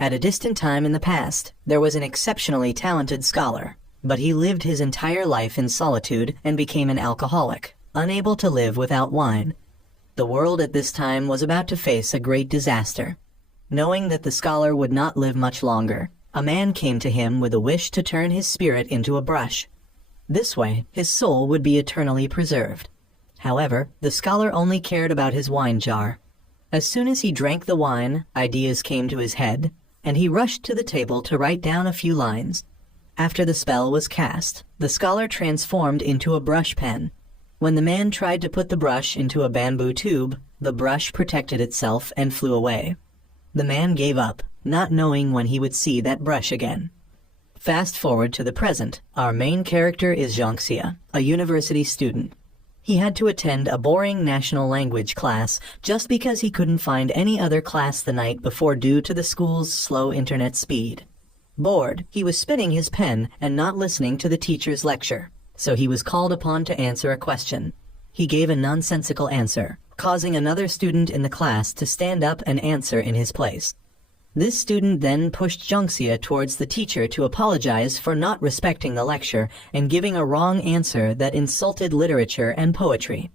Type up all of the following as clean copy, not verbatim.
At a distant time in the past, there was an exceptionally talented scholar, but he lived his entire life in solitude and became an alcoholic, unable to live without wine. The world at this time was about to face a great disaster. Knowing that the scholar would not live much longer, a man came to him with a wish to turn his spirit into a brush. This way, his soul would be eternally preserved. However, the scholar only cared about his wine jar. As soon as he drank the wine, ideas came to his head, and he rushed to the table to write down a few lines. After the spell was cast, the scholar transformed into a brush pen. When the man tried to put the brush into a bamboo tube, the brush protected itself and flew away. The man gave up, not knowing when he would see that brush again. Fast forward to the present, our main character is Jiangxia, a university student. He had to attend a boring national language class just because he couldn't find any other class the night before due to the school's slow internet speed. Bored, he was spinning his pen and not listening to the teacher's lecture, so he was called upon to answer a question. He gave a nonsensical answer, causing another student in the class to stand up and answer in his place. This student then pushed Jiangxia towards the teacher to apologize for not respecting the lecture and giving a wrong answer that insulted literature and poetry.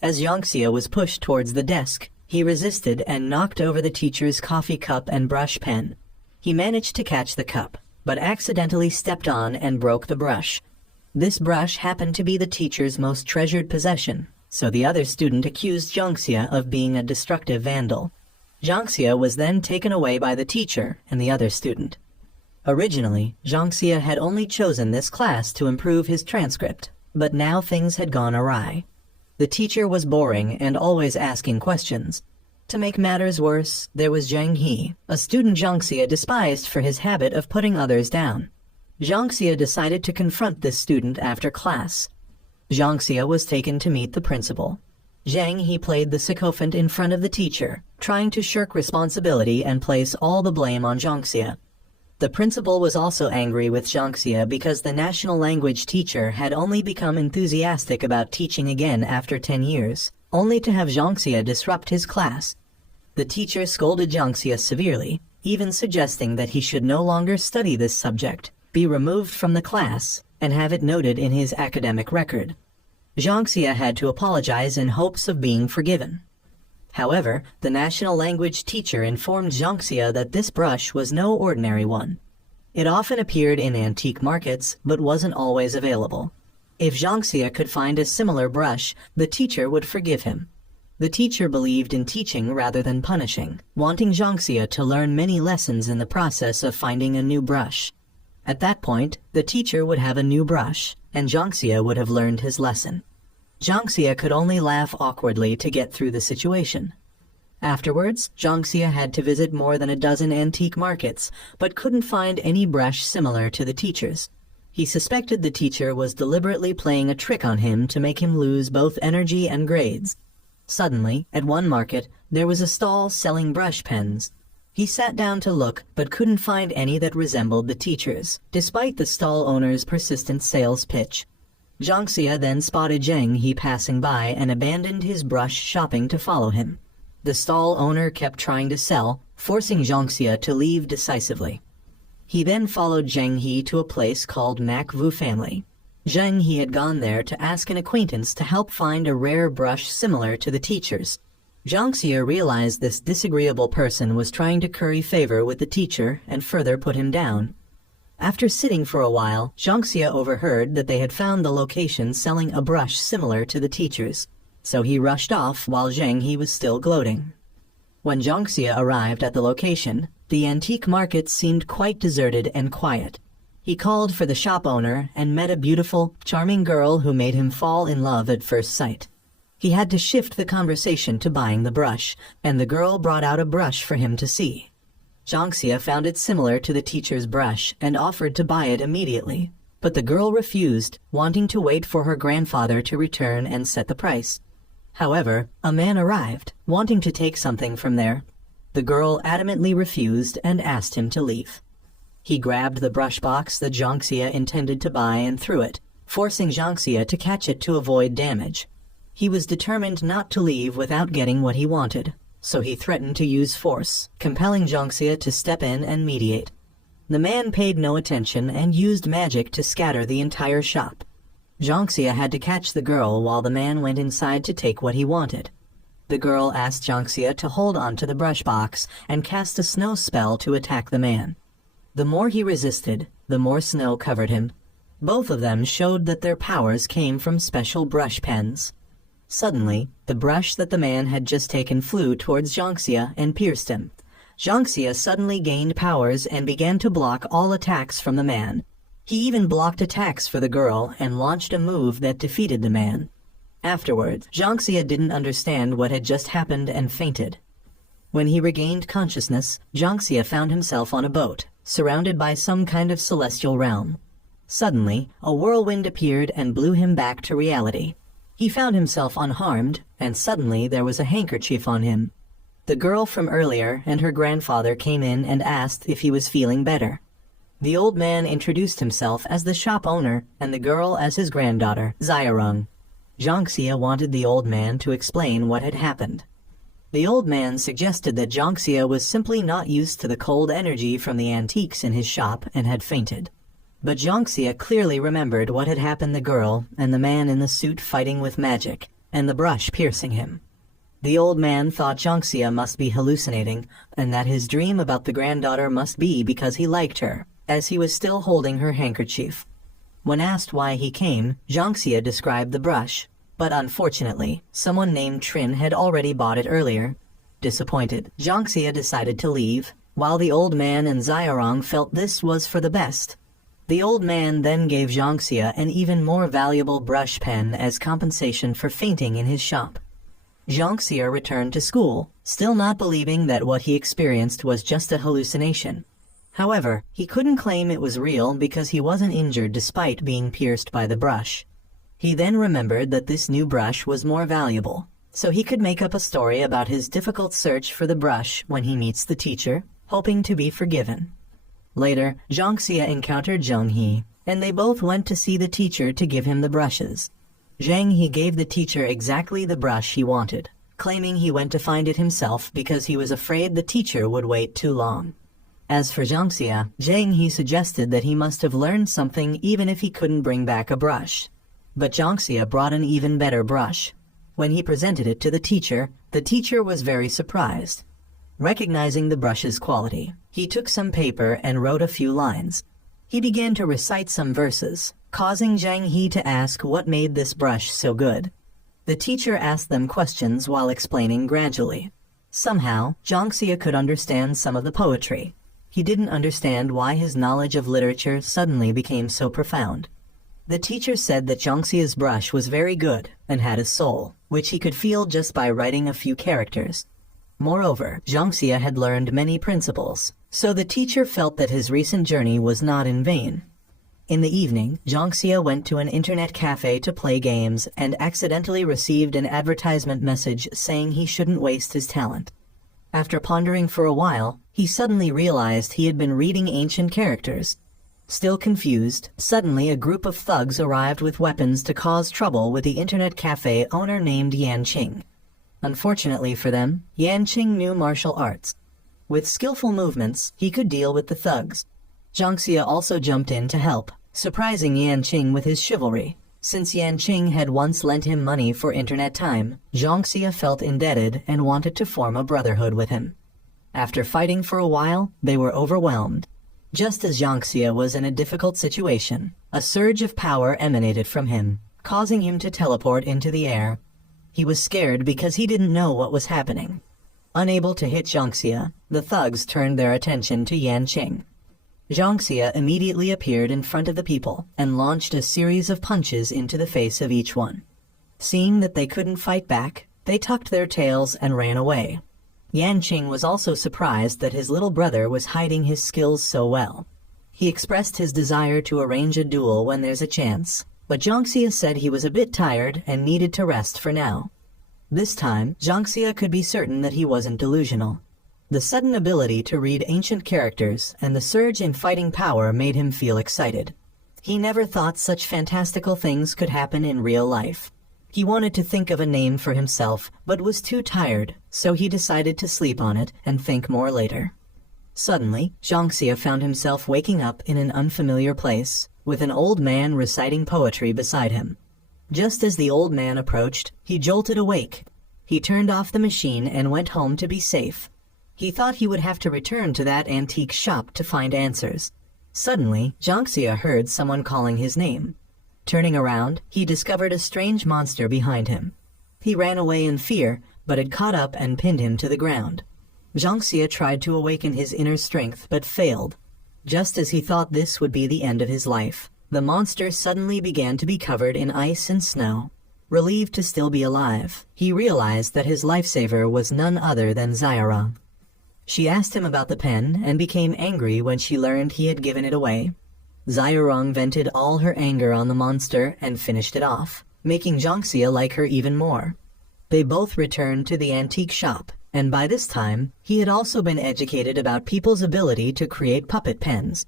As Jiangxia was pushed towards the desk, he resisted and knocked over the teacher's coffee cup and brush pen. He managed to catch the cup, but accidentally stepped on and broke the brush. This brush happened to be the teacher's most treasured possession, so the other student accused Jiangxia of being a destructive vandal. Jiangxia was then taken away by the teacher and the other student. Originally, Jiangxia had only chosen this class to improve his transcript, but now things had gone awry. The teacher was boring and always asking questions. To make matters worse, there was Zheng He, a student Jiangxia despised for his habit of putting others down. Jiangxia decided to confront this student after class. Jiangxia was taken to meet the principal. Zheng He played the sycophant in front of the teacher, trying to shirk responsibility and place all the blame on Jiangxia. The principal was also angry with Jiangxia because the national language teacher had only become enthusiastic about teaching again after 10 years, only to have Jiangxia disrupt his class. The teacher scolded Jiangxia severely, even suggesting that he should no longer study this subject, be removed from the class, and have it noted in his academic record. Jiangxia had to apologize in hopes of being forgiven. However, the national language teacher informed Jiangxia that this brush was no ordinary one. It often appeared in antique markets, but wasn't always available. If Jiangxia could find a similar brush, the teacher would forgive him. The teacher believed in teaching rather than punishing, wanting Jiangxia to learn many lessons in the process of finding a new brush. At that point, the teacher would have a new brush, and Jiangxia would have learned his lesson. Jiangxia could only laugh awkwardly to get through the situation. Afterwards, Jiangxia had to visit more than a dozen antique markets, but couldn't find any brush similar to the teacher's. He suspected the teacher was deliberately playing a trick on him to make him lose both energy and grades. Suddenly, at one market, there was a stall selling brush pens. He sat down to look, but couldn't find any that resembled the teacher's, despite the stall owner's persistent sales pitch. Jiangxia then spotted Zheng He passing by and abandoned his brush shopping to follow him. The stall owner kept trying to sell, forcing Jiangxia to leave decisively. He then followed Zheng He to a place called Mac Vu Family. Zheng He had gone there to ask an acquaintance to help find a rare brush similar to the teacher's. Jiangxia realized this disagreeable person was trying to curry favor with the teacher and further put him down. After sitting for a while, Jiangxia overheard that they had found the location selling a brush similar to the teacher's, so he rushed off while Zheng He was still gloating. When Jiangxia arrived at the location, the antique market seemed quite deserted and quiet. He called for the shop owner and met a beautiful, charming girl who made him fall in love at first sight. He had to shift the conversation to buying the brush, and the girl brought out a brush for him to see. Jiangxia found it similar to the teacher's brush and offered to buy it immediately, but the girl refused, wanting to wait for her grandfather to return and set the price. However, a man arrived, wanting to take something from there. The girl adamantly refused and asked him to leave. He grabbed the brush box that Jiangxia intended to buy and threw it, forcing Jiangxia to catch it to avoid damage. He was determined not to leave without getting what he wanted. so he threatened to use force, compelling Jiangxia to step in and mediate. The man paid no attention and used magic to scatter the entire shop. Jiangxia had to catch the girl while the man went inside to take what he wanted. The girl asked Jiangxia to hold onto the brush box and cast a snow spell to attack the man. The more he resisted, the more snow covered him. Both of them showed that their powers came from special brush pens. Suddenly, the brush that the man had just taken flew towards Jiangxia and pierced him. Jiangxia suddenly gained powers and began to block all attacks from the man. He even blocked attacks for the girl and launched a move that defeated the man. Afterwards, Jiangxia didn't understand what had just happened and fainted. When he regained consciousness, Jiangxia found himself on a boat, surrounded by some kind of celestial realm. Suddenly, a whirlwind appeared and blew him back to reality. He found himself unharmed, and suddenly there was a handkerchief on him. The girl from earlier and her grandfather came in and asked if he was feeling better. The old man introduced himself as the shop owner and the girl as his granddaughter, Xiarong. Jiangxia wanted the old man to explain what had happened. The old man suggested that Jiangxia was simply not used to the cold energy from the antiques in his shop and had fainted. But Jiangxia clearly remembered what had happened to the girl and the man in the suit fighting with magic, and the brush piercing him. The old man thought Jiangxia must be hallucinating, and that his dream about the granddaughter must be because he liked her, as he was still holding her handkerchief. When asked why he came, Jiangxia described the brush, but unfortunately, someone named Trin had already bought it earlier. Disappointed, Jiangxia decided to leave, while the old man and Xiarong felt this was for the best. The old man then gave Jiangxia an even more valuable brush pen as compensation for fainting in his shop. Jiangxia returned to school, still not believing that what he experienced was just a hallucination. However, he couldn't claim it was real because he wasn't injured despite being pierced by the brush. He then remembered that this new brush was more valuable, so he could make up a story about his difficult search for the brush when he meets the teacher, hoping to be forgiven. Later, Jiangxia encountered Zheng He, and they both went to see the teacher to give him the brushes. Zheng He gave the teacher exactly the brush he wanted, claiming he went to find it himself because he was afraid the teacher would wait too long. As for Jiangxia, Zheng He suggested that he must have learned something even if he couldn't bring back a brush. But Jiangxia brought an even better brush. When he presented it to the teacher was very surprised. Recognizing the brush's quality, he took some paper and wrote a few lines. He began to recite some verses, causing Zheng He to ask what made this brush so good. The teacher asked them questions while explaining gradually. Somehow, Jiangxia could understand some of the poetry. He didn't understand why his knowledge of literature suddenly became so profound. The teacher said that Jiangxia's brush was very good and had a soul, which he could feel just by writing a few characters. Moreover, Jiangxia had learned many principles, so the teacher felt that his recent journey was not in vain. In the evening, Jiangxia went to an internet cafe to play games and accidentally received an advertisement message saying he shouldn't waste his talent. After pondering for a while, he suddenly realized he had been reading ancient characters. Still confused, suddenly a group of thugs arrived with weapons to cause trouble with the internet cafe owner named Yan Qing. Unfortunately for them, Yan Qing knew martial arts. With skillful movements, he could deal with the thugs. Jiangxia also jumped in to help, surprising Yan Qing with his chivalry. Since Yan Qing had once lent him money for internet time, Jiangxia felt indebted and wanted to form a brotherhood with him. After fighting for a while, they were overwhelmed. Just as Jiangxia was in a difficult situation, a surge of power emanated from him, causing him to teleport into the air. He was scared because he didn't know what was happening. Unable to hit Jiangxia, the thugs turned their attention to Yan Qing. Jiangxia immediately appeared in front of the people and launched a series of punches into the face of each one. Seeing that they couldn't fight back, they tucked their tails and ran away. Yan Qing was also surprised that his little brother was hiding his skills so well. He expressed his desire to arrange a duel when there's a chance, but Jiangxia said he was a bit tired and needed to rest for now. This time, Jiangxia could be certain that he wasn't delusional. The sudden ability to read ancient characters and the surge in fighting power made him feel excited. He never thought such fantastical things could happen in real life. He wanted to think of a name for himself, but was too tired, so he decided to sleep on it and think more later. Suddenly, Jiangxia found himself waking up in an unfamiliar place, with an old man reciting poetry beside him. Just as the old man approached, he jolted awake. He turned off the machine and went home to be safe. He thought he would have to return to that antique shop to find answers. Suddenly, Jiangxia heard someone calling his name. Turning around, he discovered a strange monster behind him. He ran away in fear, but it caught up and pinned him to the ground. Jiangxia tried to awaken his inner strength but failed. Just as he thought this would be the end of his life, the monster suddenly began to be covered in ice and snow. Relieved to still be alive, he realized that his lifesaver was none other than Xiaorong. She asked him about the pen and became angry when she learned he had given it away. Xiaorong vented all her anger on the monster and finished it off, making Jiangxia like her even more. They both returned to the antique shop, and by this time, he had also been educated about people's ability to create puppet pens.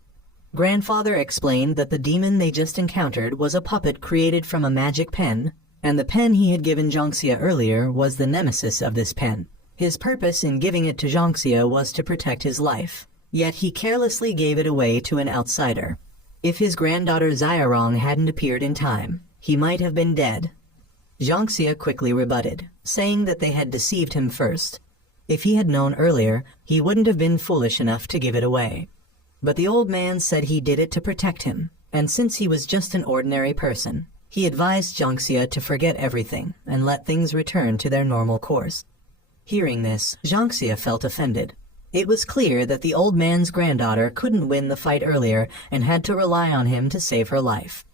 Grandfather explained that the demon they just encountered was a puppet created from a magic pen, and the pen he had given Jiangxia earlier was the nemesis of this pen. His purpose in giving it to Jiangxia was to protect his life, yet he carelessly gave it away to an outsider. If his granddaughter Xiaorong hadn't appeared in time, he might have been dead. Jiangxia quickly rebutted, saying that they had deceived him first. If he had known earlier, he wouldn't have been foolish enough to give it away. But the old man said he did it to protect him, and since he was just an ordinary person, he advised Jiangxia to forget everything and let things return to their normal course. Hearing this, Jiangxia felt offended. It was clear that the old man's granddaughter couldn't win the fight earlier and had to rely on him to save her life.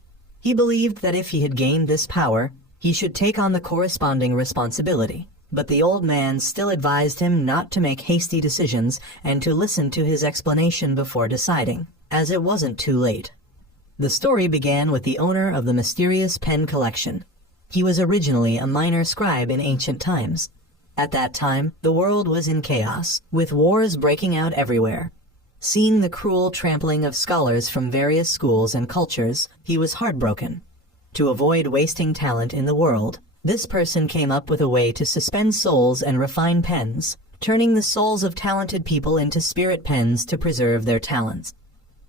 He believed that if he had gained this power, he should take on the corresponding responsibility. But the old man still advised him not to make hasty decisions and to listen to his explanation before deciding, as it wasn't too late. The story began with the owner of the mysterious pen collection. He was originally a minor scribe in ancient times. At that time, the world was in chaos, with wars breaking out everywhere. Seeing the cruel trampling of scholars from various schools and cultures, he was heartbroken. To avoid wasting talent in the world, this person came up with a way to suspend souls and refine pens, turning the souls of talented people into spirit pens to preserve their talents.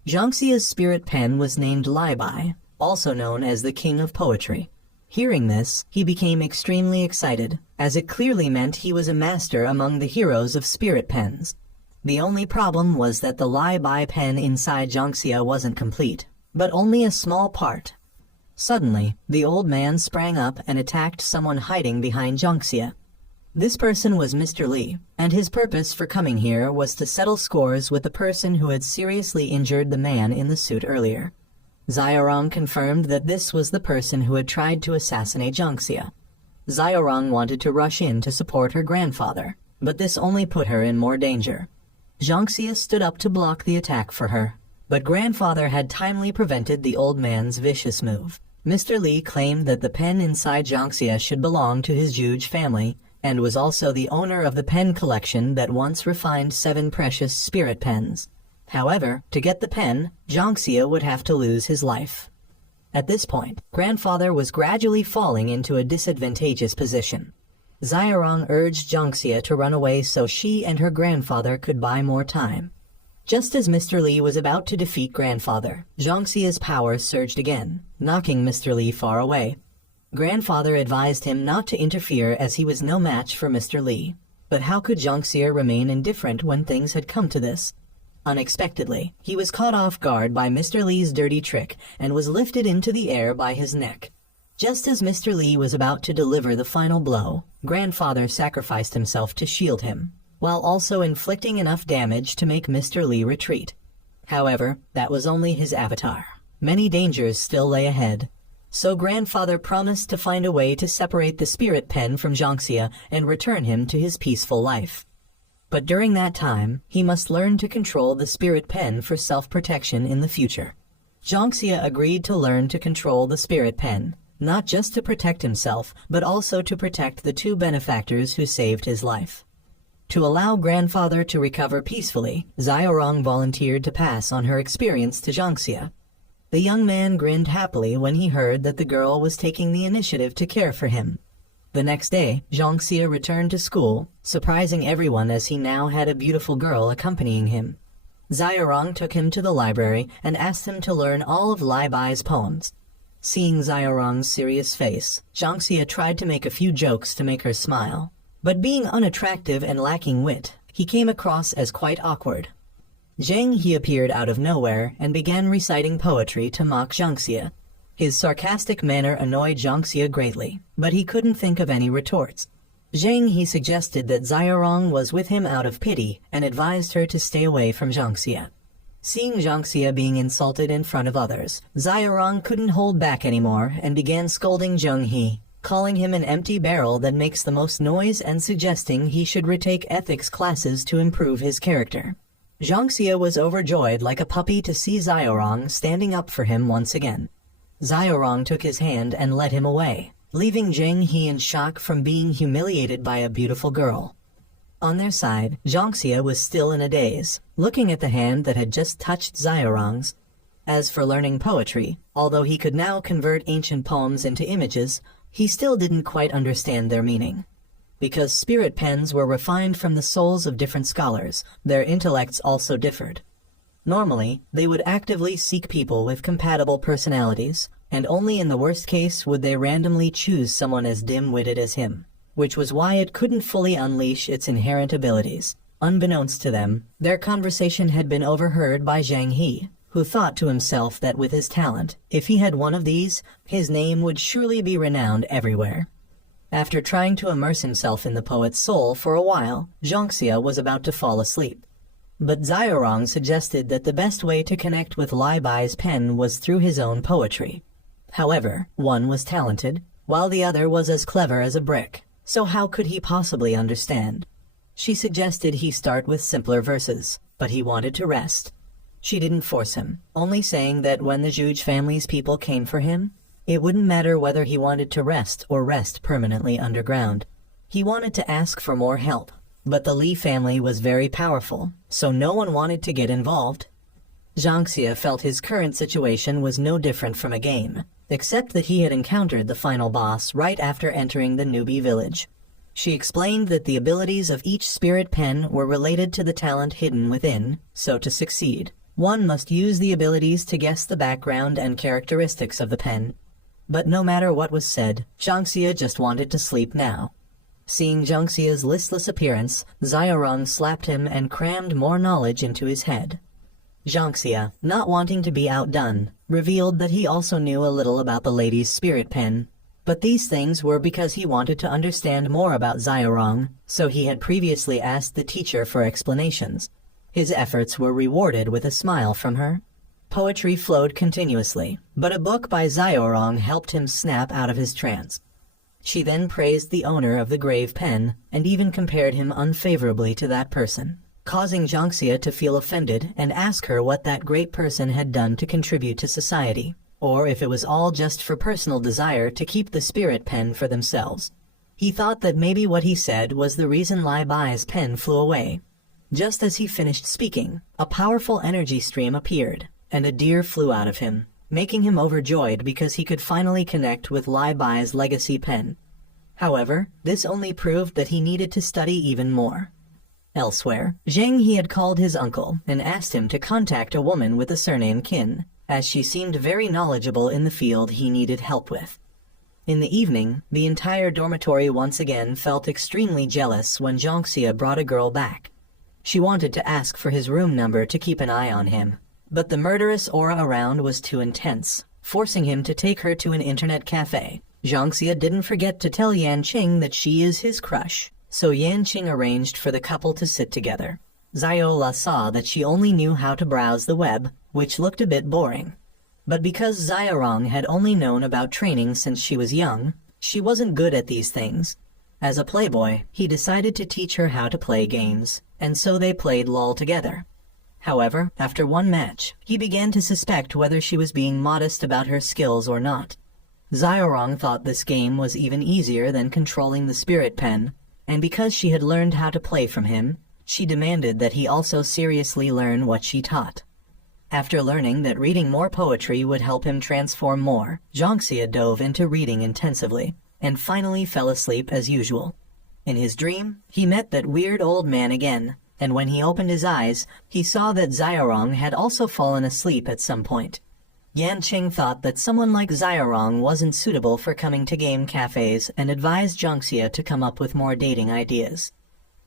Jiangxia's spirit pen was named Lai Bai, also known as the King of Poetry. Hearing this, he became extremely excited, as it clearly meant he was a master among the heroes of spirit pens. The only problem was that the Lai Bai pen inside Jiangxia wasn't complete, but only a small part. Suddenly, the old man sprang up and attacked someone hiding behind Jiangxia. This person was Mr. Li, and his purpose for coming here was to settle scores with the person who had seriously injured the man in the suit earlier. Xiaorong confirmed that this was the person who had tried to assassinate Jiangxia. Xiaorong wanted to rush in to support her grandfather, but this only put her in more danger. Jiangxia stood up to block the attack for her, but grandfather had timely prevented the old man's vicious move. Mr. Li claimed that the pen inside Jiangxia should belong to his huge family, and was also the owner of the pen collection that once refined 7 precious spirit pens. However, to get the pen, Jiangxia would have to lose his life. At this point, grandfather was gradually falling into a disadvantageous position. Xiaorong urged Jiangxia to run away so she and her grandfather could buy more time. Just as Mr. Li was about to defeat grandfather, Jiangxia's power surged again, knocking Mr. Li far away. Grandfather advised him not to interfere as he was no match for Mr. Li. But how could Jiangxia remain indifferent when things had come to this? Unexpectedly, he was caught off guard by Mr. Li's dirty trick and was lifted into the air by his neck. Just as Mr. Li was about to deliver the final blow, grandfather sacrificed himself to shield him, while also inflicting enough damage to make Mr. Li retreat. However, that was only his avatar. Many dangers still lay ahead. So grandfather promised to find a way to separate the spirit pen from Jiangxia and return him to his peaceful life. But during that time, he must learn to control the spirit pen for self-protection in the future. Jiangxia agreed to learn to control the spirit pen, not just to protect himself, but also to protect the 2 benefactors who saved his life. To allow grandfather to recover peacefully, Xiaorong volunteered to pass on her experience to Jiangxia. The young man grinned happily when he heard that the girl was taking the initiative to care for him. The next day, Zhang Xie returned to school, surprising everyone as he now had a beautiful girl accompanying him. Xiaorong took him to the library and asked him to learn all of Lai Bai's poems. Seeing Xiaorong's serious face, Zhang Xie tried to make a few jokes to make her smile. But being unattractive and lacking wit, he came across as quite awkward. Zhang He appeared out of nowhere and began reciting poetry to mock Zhang Xie. His sarcastic manner annoyed Zhang Xie greatly, but he couldn't think of any retorts. Zhang He suggested that Xiaorong was with him out of pity and advised her to stay away from Zhang Xie. Seeing Zhang Xie being insulted in front of others, Xiaorong couldn't hold back anymore and began scolding Zhang He, calling him an empty barrel that makes the most noise and suggesting he should retake ethics classes to improve his character. Zhang Xie was overjoyed like a puppy to see Xiaorong standing up for him once again. Xiaorong took his hand and led him away, leaving Zhang He in shock from being humiliated by a beautiful girl. On their side, Zhang Xie was still in a daze, looking at the hand that had just touched Xiaorong's. As for learning poetry, although he could now convert ancient poems into images, he still didn't quite understand their meaning. Because spirit pens were refined from the souls of different scholars, their intellects also differed. Normally, they would actively seek people with compatible personalities, and only in the worst case would they randomly choose someone as dim-witted as him, which was why it couldn't fully unleash its inherent abilities. Unbeknownst to them, their conversation had been overheard by Zhang He, who thought to himself that with his talent, if he had one of these, his name would surely be renowned everywhere. After trying to immerse himself in the poet's soul for a while, Zhang Xie was about to fall asleep. But Xiaorong suggested that the best way to connect with Lai Bai's pen was through his own poetry. However, one was talented, while the other was as clever as a brick, so how could he possibly understand? She suggested he start with simpler verses, but he wanted to rest. She didn't force him, only saying that when the Zhuge family's people came for him, it wouldn't matter whether he wanted to rest or rest permanently underground. He wanted to ask for more help, but the Li family was very powerful, so no one wanted to get involved. Zhang Xie felt his current situation was no different from a game, except that he had encountered the final boss right after entering the newbie village. She explained that the abilities of each spirit pen were related to the talent hidden within, so to succeed, one must use the abilities to guess the background and characteristics of the pen. But no matter what was said, Zhang Xie just wanted to sleep now. Seeing Zhang Xie's listless appearance, Xiaorong slapped him and crammed more knowledge into his head. Zhang Xie, not wanting to be outdone, revealed that he also knew a little about the lady's spirit pen. But these things were because he wanted to understand more about Xiaorong, so he had previously asked the teacher for explanations. His efforts were rewarded with a smile from her. Poetry flowed continuously, but a book by Xiaorong helped him snap out of his trance. She then praised the owner of the grave pen, and even compared him unfavorably to that person, causing Zhang Xie to feel offended and ask her what that great person had done to contribute to society, or if it was all just for personal desire to keep the spirit pen for themselves. He thought that maybe what he said was the reason Lai Bai's pen flew away. Just as he finished speaking, a powerful energy stream appeared, and a deer flew out of him, making him overjoyed because he could finally connect with Lai Bai's legacy pen. However, this only proved that he needed to study even more. Elsewhere, Zhang He had called his uncle and asked him to contact a woman with the surname Qin, as she seemed very knowledgeable in the field he needed help with. In the evening, the entire dormitory once again felt extremely jealous when Zhang Xie brought a girl back. She wanted to ask for his room number to keep an eye on him, but the murderous aura around was too intense, forcing him to take her to an internet cafe. Zhang Xie didn't forget to tell Yanqing that she is his crush, so Yanqing arranged for the couple to sit together. Ziola saw that she only knew how to browse the web, which looked a bit boring. But because Xiaorong had only known about training since she was young, she wasn't good at these things. As a playboy, he decided to teach her how to play games, and so they played LOL together. However, after one match, he began to suspect whether she was being modest about her skills or not. Xiaorong thought this game was even easier than controlling the spirit pen, and because she had learned how to play from him, she demanded that he also seriously learn what she taught. After learning that reading more poetry would help him transform more, Jiangxia dove into reading intensively, and finally fell asleep as usual. In his dream, he met that weird old man again, and when he opened his eyes, he saw that Xiaorong had also fallen asleep at some point. Yanqing thought that someone like Xiaorong wasn't suitable for coming to game cafes and advised Jiangxia to come up with more dating ideas.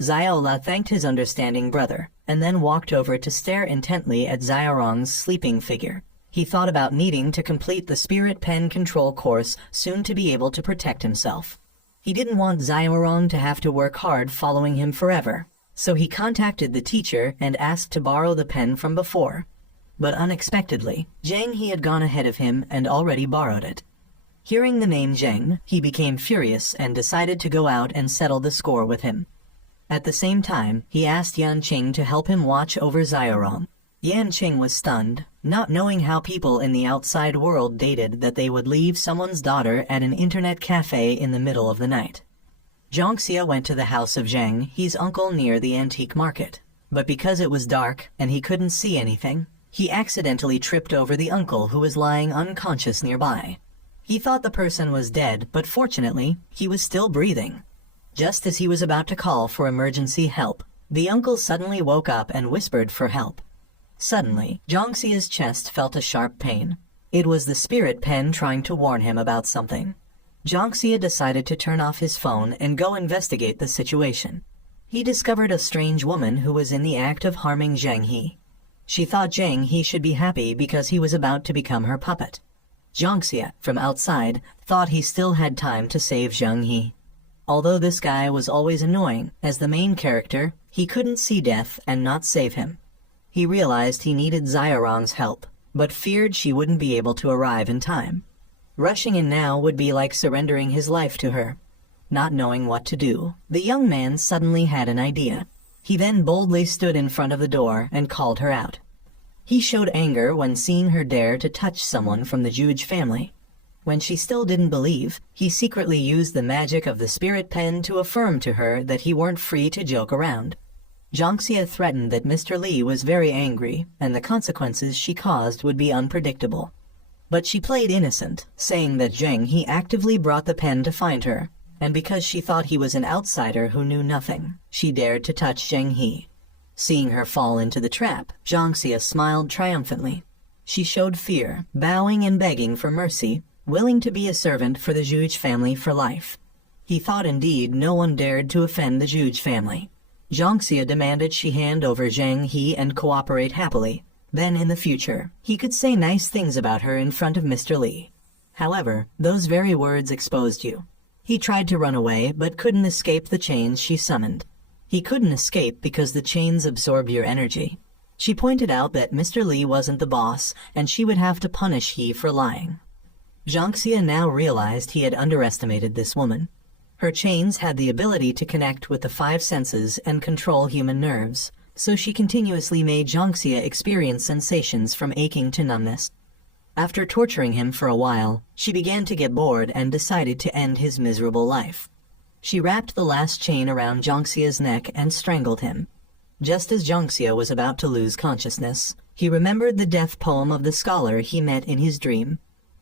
Xiola thanked his understanding brother, and then walked over to stare intently at Xiaorong's sleeping figure. He thought about needing to complete the Spirit Pen Control course soon to be able to protect himself. He didn't want Xiaorong to have to work hard following him forever, so he contacted the teacher and asked to borrow the pen from before. But unexpectedly, Zheng He had gone ahead of him and already borrowed it. Hearing the name Zheng, he became furious and decided to go out and settle the score with him. At the same time, he asked Yanqing to help him watch over Xiaorong. Yanqing was stunned, not knowing how people in the outside world dated that they would leave someone's daughter at an internet cafe in the middle of the night. Jiangxia went to the house of Zheng, his uncle, near the antique market. But because it was dark and he couldn't see anything, he accidentally tripped over the uncle who was lying unconscious nearby. He thought the person was dead, but fortunately, he was still breathing. Just as he was about to call for emergency help, the uncle suddenly woke up and whispered for help. Suddenly, Jiangxia's chest felt a sharp pain. It was the spirit pen trying to warn him about something. Jiangxia decided to turn off his phone and go investigate the situation. He discovered a strange woman who was in the act of harming Zheng He. She thought Zheng He should be happy because he was about to become her puppet. Jiangxia, from outside, thought he still had time to save Zheng He. Although this guy was always annoying, as the main character, he couldn't see death and not save him. He realized he needed Xiaorong's help, but feared she wouldn't be able to arrive in time. Rushing in now would be like surrendering his life to her. Not knowing what to do, the young man suddenly had an idea. He then boldly stood in front of the door and called her out. He showed anger when seeing her dare to touch someone from the Juge family. When she still didn't believe, he secretly used the magic of the spirit pen to affirm to her that he weren't free to joke around. Jiangxia threatened that Mr. Li was very angry, and the consequences she caused would be unpredictable. But she played innocent, saying that Zheng He actively brought the pen to find her, and because she thought he was an outsider who knew nothing, she dared to touch Zheng He. Seeing her fall into the trap, Jiangxia smiled triumphantly. She showed fear, bowing and begging for mercy, willing to be a servant for the Juge family for life. He thought indeed no one dared to offend the Juge family. Jiangxia demanded she hand over Zheng He and cooperate happily. Then in the future, he could say nice things about her in front of Mr. Li. However, those very words exposed you. He tried to run away, but couldn't escape the chains she summoned. He couldn't escape because the chains absorb your energy. She pointed out that Mr. Li wasn't the boss, and she would have to punish he for lying. Jiangxia now realized he had underestimated this woman. Her chains had the ability to connect with the five senses and control human nerves, so she continuously made Jiangxia experience sensations from aching to numbness. After torturing him for a while, she began to get bored and decided to end his miserable life. She wrapped the last chain around Jiangxia's neck and strangled him. Just as Jiangxia was about to lose consciousness, he remembered the death poem of the scholar he met in his dream.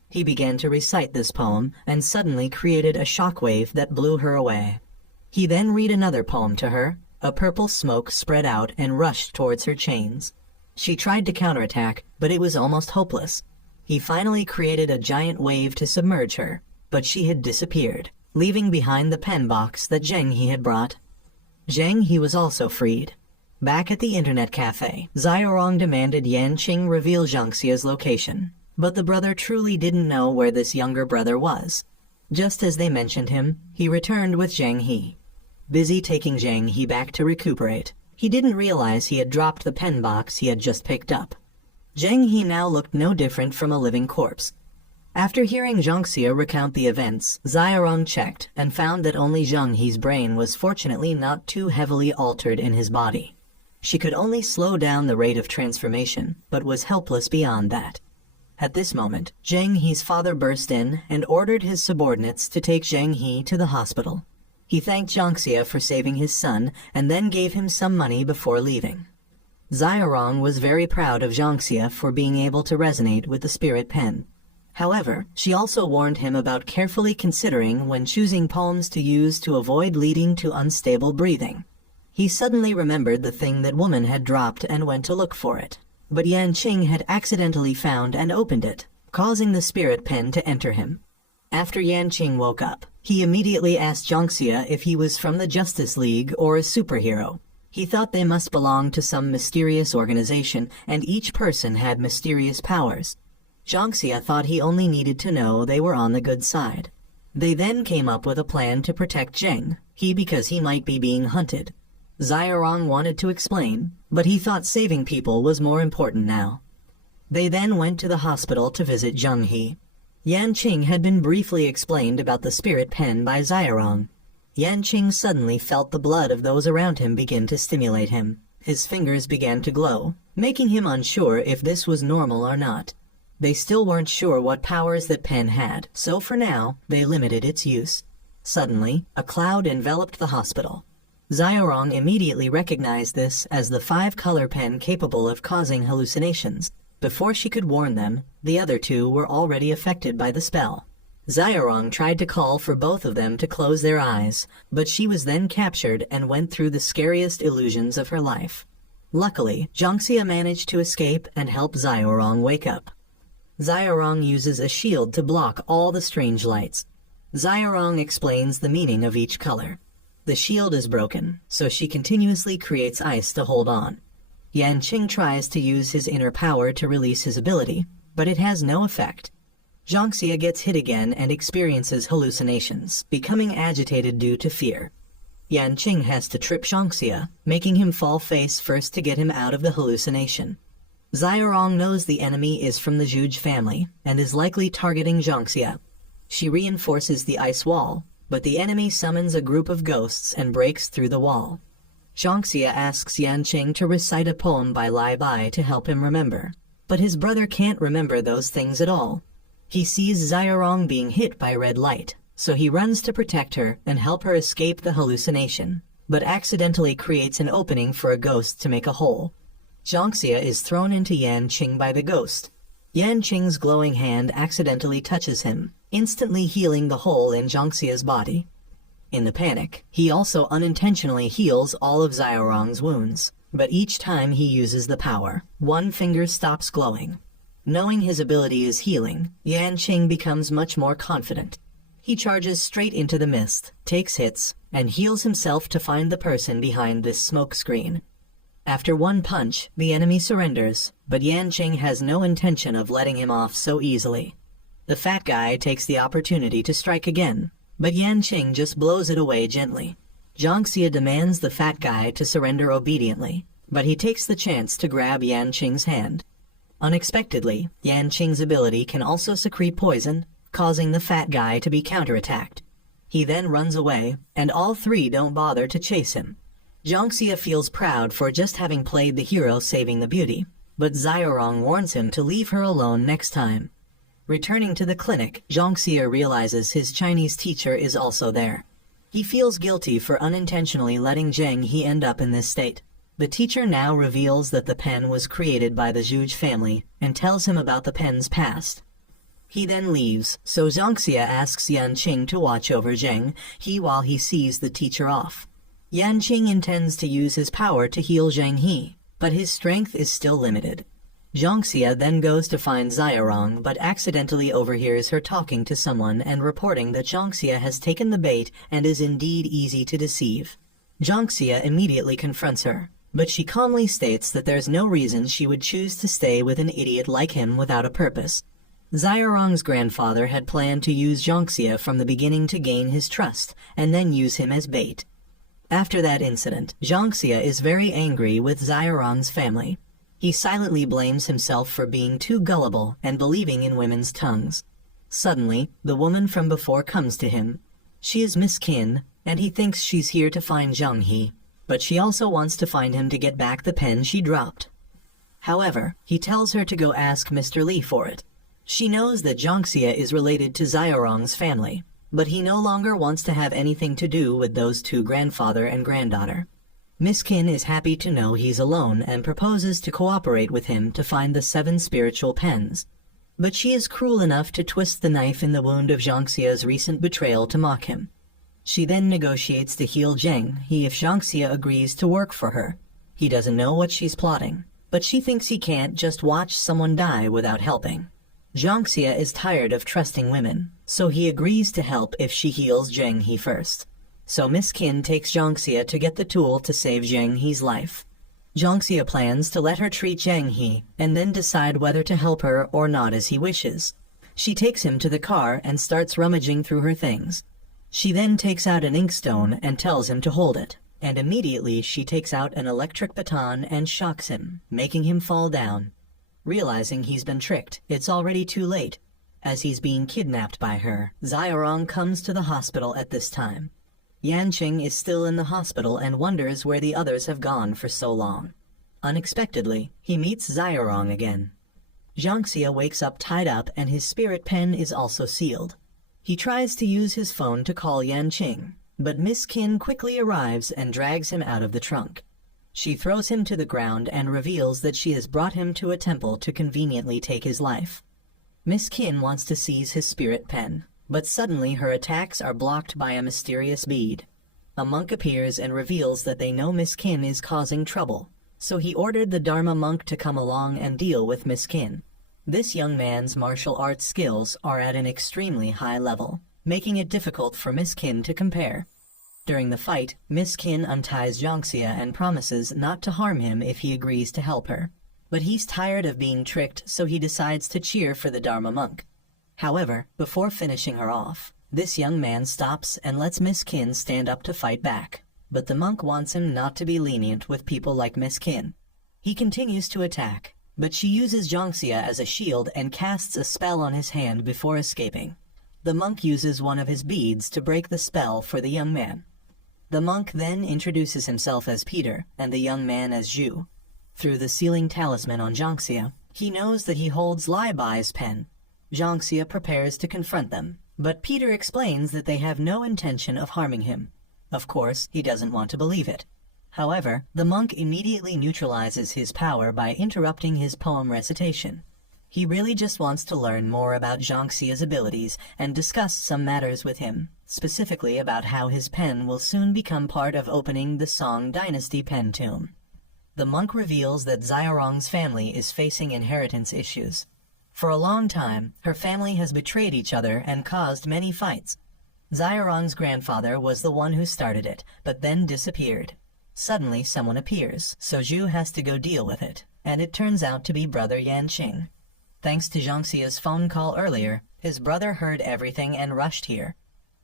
He began to recite this poem and suddenly created a shockwave that blew her away. He then read another poem to her. A purple smoke spread out and rushed towards her chains. She tried to counterattack, but it was almost hopeless. He finally created a giant wave to submerge her, but she had disappeared, leaving behind the pen box that Zheng He had brought. Zheng He was also freed. Back at the internet cafe, Xiaorong demanded Yanqing reveal Jiangxia's location, but the brother truly didn't know where this younger brother was. Just as they mentioned him, he returned with Zheng He. Busy taking Zheng He back to recuperate, he didn't realize he had dropped the pen box he had just picked up. Zheng He now looked no different from a living corpse. After hearing Jiangxia recount the events, Xiaorong checked and found that only Zheng He's brain was fortunately not too heavily altered in his body. She could only slow down the rate of transformation, but was helpless beyond that. At this moment, Zheng He's father burst in and ordered his subordinates to take Zheng He to the hospital. He thanked Jiangxia for saving his son and then gave him some money before leaving. Xiaorong was very proud of Jiangxia for being able to resonate with the spirit pen. However, she also warned him about carefully considering when choosing poems to use to avoid leading to unstable breathing. He suddenly remembered the thing that woman had dropped and went to look for it. But Yanqing had accidentally found and opened it, causing the spirit pen to enter him. After Yanqing woke up, he immediately asked Jiangxia if he was from the Justice League or a superhero. He thought they must belong to some mysterious organization, and each person had mysterious powers. Jiangxia thought he only needed to know they were on the good side. They then came up with a plan to protect Zheng, because he might be being hunted. Xiaorong wanted to explain, but he thought saving people was more important now. They then went to the hospital to visit Zheng He. Yanqing had been briefly explained about the spirit pen by Xiaorong. Yanqing suddenly felt the blood of those around him begin to stimulate him. His fingers began to glow, making him unsure if this was normal or not. They still weren't sure what powers that pen had, so for now, they limited its use. Suddenly, a cloud enveloped the hospital. Xiaorong immediately recognized this as the 5-color pen capable of causing hallucinations. Before she could warn them, the other two were already affected by the spell. Xiaorong tried to call for both of them to close their eyes, but she was then captured and went through the scariest illusions of her life. Luckily, Jiangxia managed to escape and help Xiaorong wake up. Xiaorong uses a shield to block all the strange lights. Xiaorong explains the meaning of each color. The shield is broken, so she continuously creates ice to hold on. Yanqing tries to use his inner power to release his ability, but it has no effect. Jiangxia gets hit again and experiences hallucinations, becoming agitated due to fear. Yanqing has to trip Jiangxia, making him fall face first to get him out of the hallucination. Xiaorong knows the enemy is from the Zhuge family and is likely targeting Jiangxia. She reinforces the ice wall, but the enemy summons a group of ghosts and breaks through the wall. Jiangxia asks Yanqing to recite a poem by Lai Bai to help him remember, but his brother can't remember those things at all. He sees Xiaorong being hit by red light, so he runs to protect her and help her escape the hallucination, but accidentally creates an opening for a ghost to make a hole. Jiangxia is thrown into Yanqing by the ghost. Yanqing's glowing hand accidentally touches him, instantly healing the hole in Jiangxia's body. In the panic, he also unintentionally heals all of Xiaorong's wounds, but each time he uses the power, one finger stops glowing. Knowing his ability is healing, Yanqing becomes much more confident. He charges straight into the mist, takes hits, and heals himself to find the person behind this smoke screen. After one punch, the enemy surrenders, but Yanqing has no intention of letting him off so easily. The fat guy takes the opportunity to strike again, but Yanqing just blows it away gently. Jiangxia demands the fat guy to surrender obediently, but he takes the chance to grab Yanqing's hand. Unexpectedly, Yanqing's ability can also secrete poison, causing the fat guy to be counterattacked. He then runs away, and all three don't bother to chase him. Jiangxia feels proud for just having played the hero saving the beauty, but Xiaorong warns him to leave her alone next time. Returning to the clinic, Jiangxia realizes his Chinese teacher is also there. He feels guilty for unintentionally letting Zheng He end up in this state. The teacher now reveals that the pen was created by the Zhuge family and tells him about the pen's past. He then leaves, so Jiangxia asks Yanqing to watch over Zheng He while he sees the teacher off. Yanqing intends to use his power to heal Zheng He, but his strength is still limited. Jiangxia then goes to find Xiaorong but accidentally overhears her talking to someone and reporting that Jiangxia has taken the bait and is indeed easy to deceive. Jiangxia immediately confronts her, but she calmly states that there's no reason she would choose to stay with an idiot like him without a purpose. Xiaorong's grandfather had planned to use Jiangxia from the beginning to gain his trust, and then use him as bait. After that incident, Jiangxia is very angry with Xiaorong's family. He silently blames himself for being too gullible and believing in women's tongues. Suddenly, the woman from before comes to him. She is Miss Qin, and he thinks she's here to find Zheng He, but she also wants to find him to get back the pen she dropped. However, he tells her to go ask Mr. Li for it. She knows that Jiangxia is related to Xiaorong's family, but he no longer wants to have anything to do with those two grandfather and granddaughter. Miss Qin is happy to know he's alone and proposes to cooperate with him to find the 7 spiritual pens. But she is cruel enough to twist the knife in the wound of Jiangxia's recent betrayal to mock him. She then negotiates to heal Zheng He if Jiangxia agrees to work for her. He doesn't know what she's plotting, but she thinks he can't just watch someone die without helping. Jiangxia is tired of trusting women, so he agrees to help if she heals Zheng He first. So Miss Qin takes Jiangxia to get the tool to save Zheng He's life. Jiangxia plans to let her treat Zheng He and then decide whether to help her or not as he wishes. She takes him to the car and starts rummaging through her things. She then takes out an inkstone and tells him to hold it, and immediately she takes out an electric baton and shocks him, making him fall down. Realizing he's been tricked, it's already too late. As he's being kidnapped by her, Xiaorong comes to the hospital at this time. Yanqing is still in the hospital and wonders where the others have gone for so long. Unexpectedly, he meets Xiaorong again. Jiangxia wakes up tied up and his spirit pen is also sealed. He tries to use his phone to call Yanqing, but Miss Qin quickly arrives and drags him out of the trunk. She throws him to the ground and reveals that she has brought him to a temple to conveniently take his life. Miss Qin wants to seize his spirit pen, but suddenly her attacks are blocked by a mysterious bead. A monk appears and reveals that they know Miss Qin is causing trouble, so he ordered the Dharma monk to come along and deal with Miss Qin. This young man's martial arts skills are at an extremely high level, making it difficult for Miss Qin to compare. During the fight, Miss Qin unties Jiangxia and promises not to harm him if he agrees to help her. But he's tired of being tricked, so he decides to cheer for the Dharma monk. However, before finishing her off, this young man stops and lets Miss Qin stand up to fight back. But the monk wants him not to be lenient with people like Miss Qin. He continues to attack, but she uses Jiangxia as a shield and casts a spell on his hand before escaping. The monk uses one of his beads to break the spell for the young man. The monk then introduces himself as Peter and the young man as Zhu. Through the sealing talisman on Jiangxia, he knows that he holds Lai Bai's pen. Jiangxia prepares to confront them, but Peter explains that they have no intention of harming him. Of course, he doesn't want to believe it. However, the monk immediately neutralizes his power by interrupting his poem recitation. He really just wants to learn more about Jiangxia's abilities and discuss some matters with him, specifically about how his pen will soon become part of opening the Song Dynasty pen tomb. The monk reveals that Xiaorong's family is facing inheritance issues. For a long time, her family has betrayed each other and caused many fights. Xiaorong's grandfather was the one who started it, but then disappeared. Suddenly someone appears, so Zhu has to go deal with it, and it turns out to be brother Yanqing. Thanks to Jiangxia's phone call earlier, his brother heard everything and rushed here.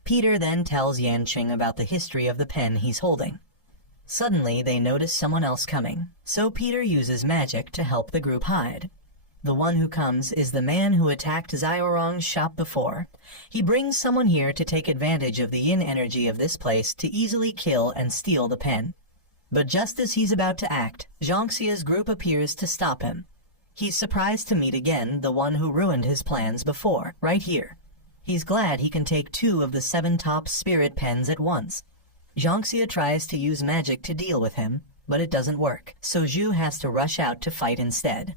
Peter then tells Yanqing about the history of the pen he's holding. Suddenly they notice someone else coming, so Peter uses magic to help the group hide. The one who comes is the man who attacked Xiaorong's shop before. He brings someone here to take advantage of the yin energy of this place to easily kill and steal the pen. But just as he's about to act, Jiangxia's group appears to stop him. He's surprised to meet again the one who ruined his plans before, right here. He's glad he can take 2 of the 7 top spirit pens at once. Jiangxia tries to use magic to deal with him, but it doesn't work, so Zhu has to rush out to fight instead.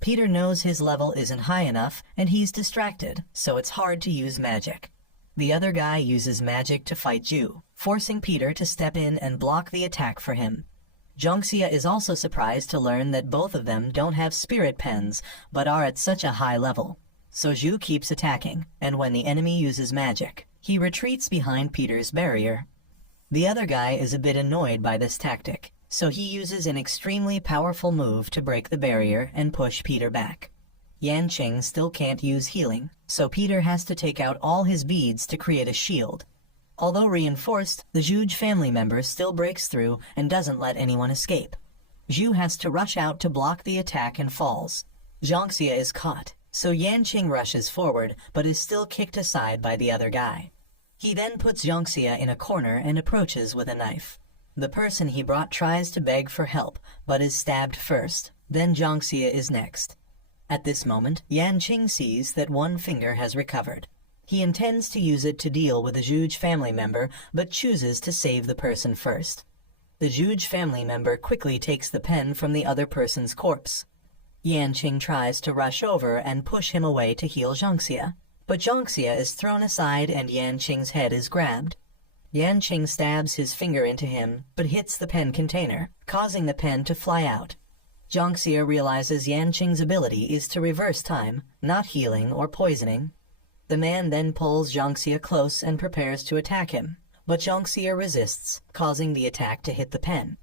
Peter knows his level isn't high enough, and he's distracted, so it's hard to use magic. The other guy uses magic to fight Zhu, forcing Peter to step in and block the attack for him. Jiangxia is also surprised to learn that both of them don't have spirit pens, but are at such a high level. So Zhu keeps attacking, and when the enemy uses magic, he retreats behind Peter's barrier. The other guy is a bit annoyed by this tactic, so he uses an extremely powerful move to break the barrier and push Peter back. Yanqing still can't use healing, so Peter has to take out all his beads to create a shield. Although reinforced, the Zhuge family member still breaks through and doesn't let anyone escape. Zhu has to rush out to block the attack and falls. Jiangxia is caught, so Yanqing rushes forward but is still kicked aside by the other guy. He then puts Jiangxia in a corner and approaches with a knife. The person he brought tries to beg for help, but is stabbed first. Then Jiangxia is next. At this moment, Yanqing sees that one finger has recovered. He intends to use it to deal with a Zhuge family member, but chooses to save the person first. The Zhuge family member quickly takes the pen from the other person's corpse. Yanqing tries to rush over and push him away to heal Jiangxia, but Jiangxia is thrown aside and Yanqing's head is grabbed. Yanqing stabs his finger into him, but hits the pen container, causing the pen to fly out. Jiangxia realizes Yanqing's ability is to reverse time, not healing or poisoning. The man then pulls Jiangxia close and prepares to attack him, but Jiangxia resists, causing the attack to hit the pen.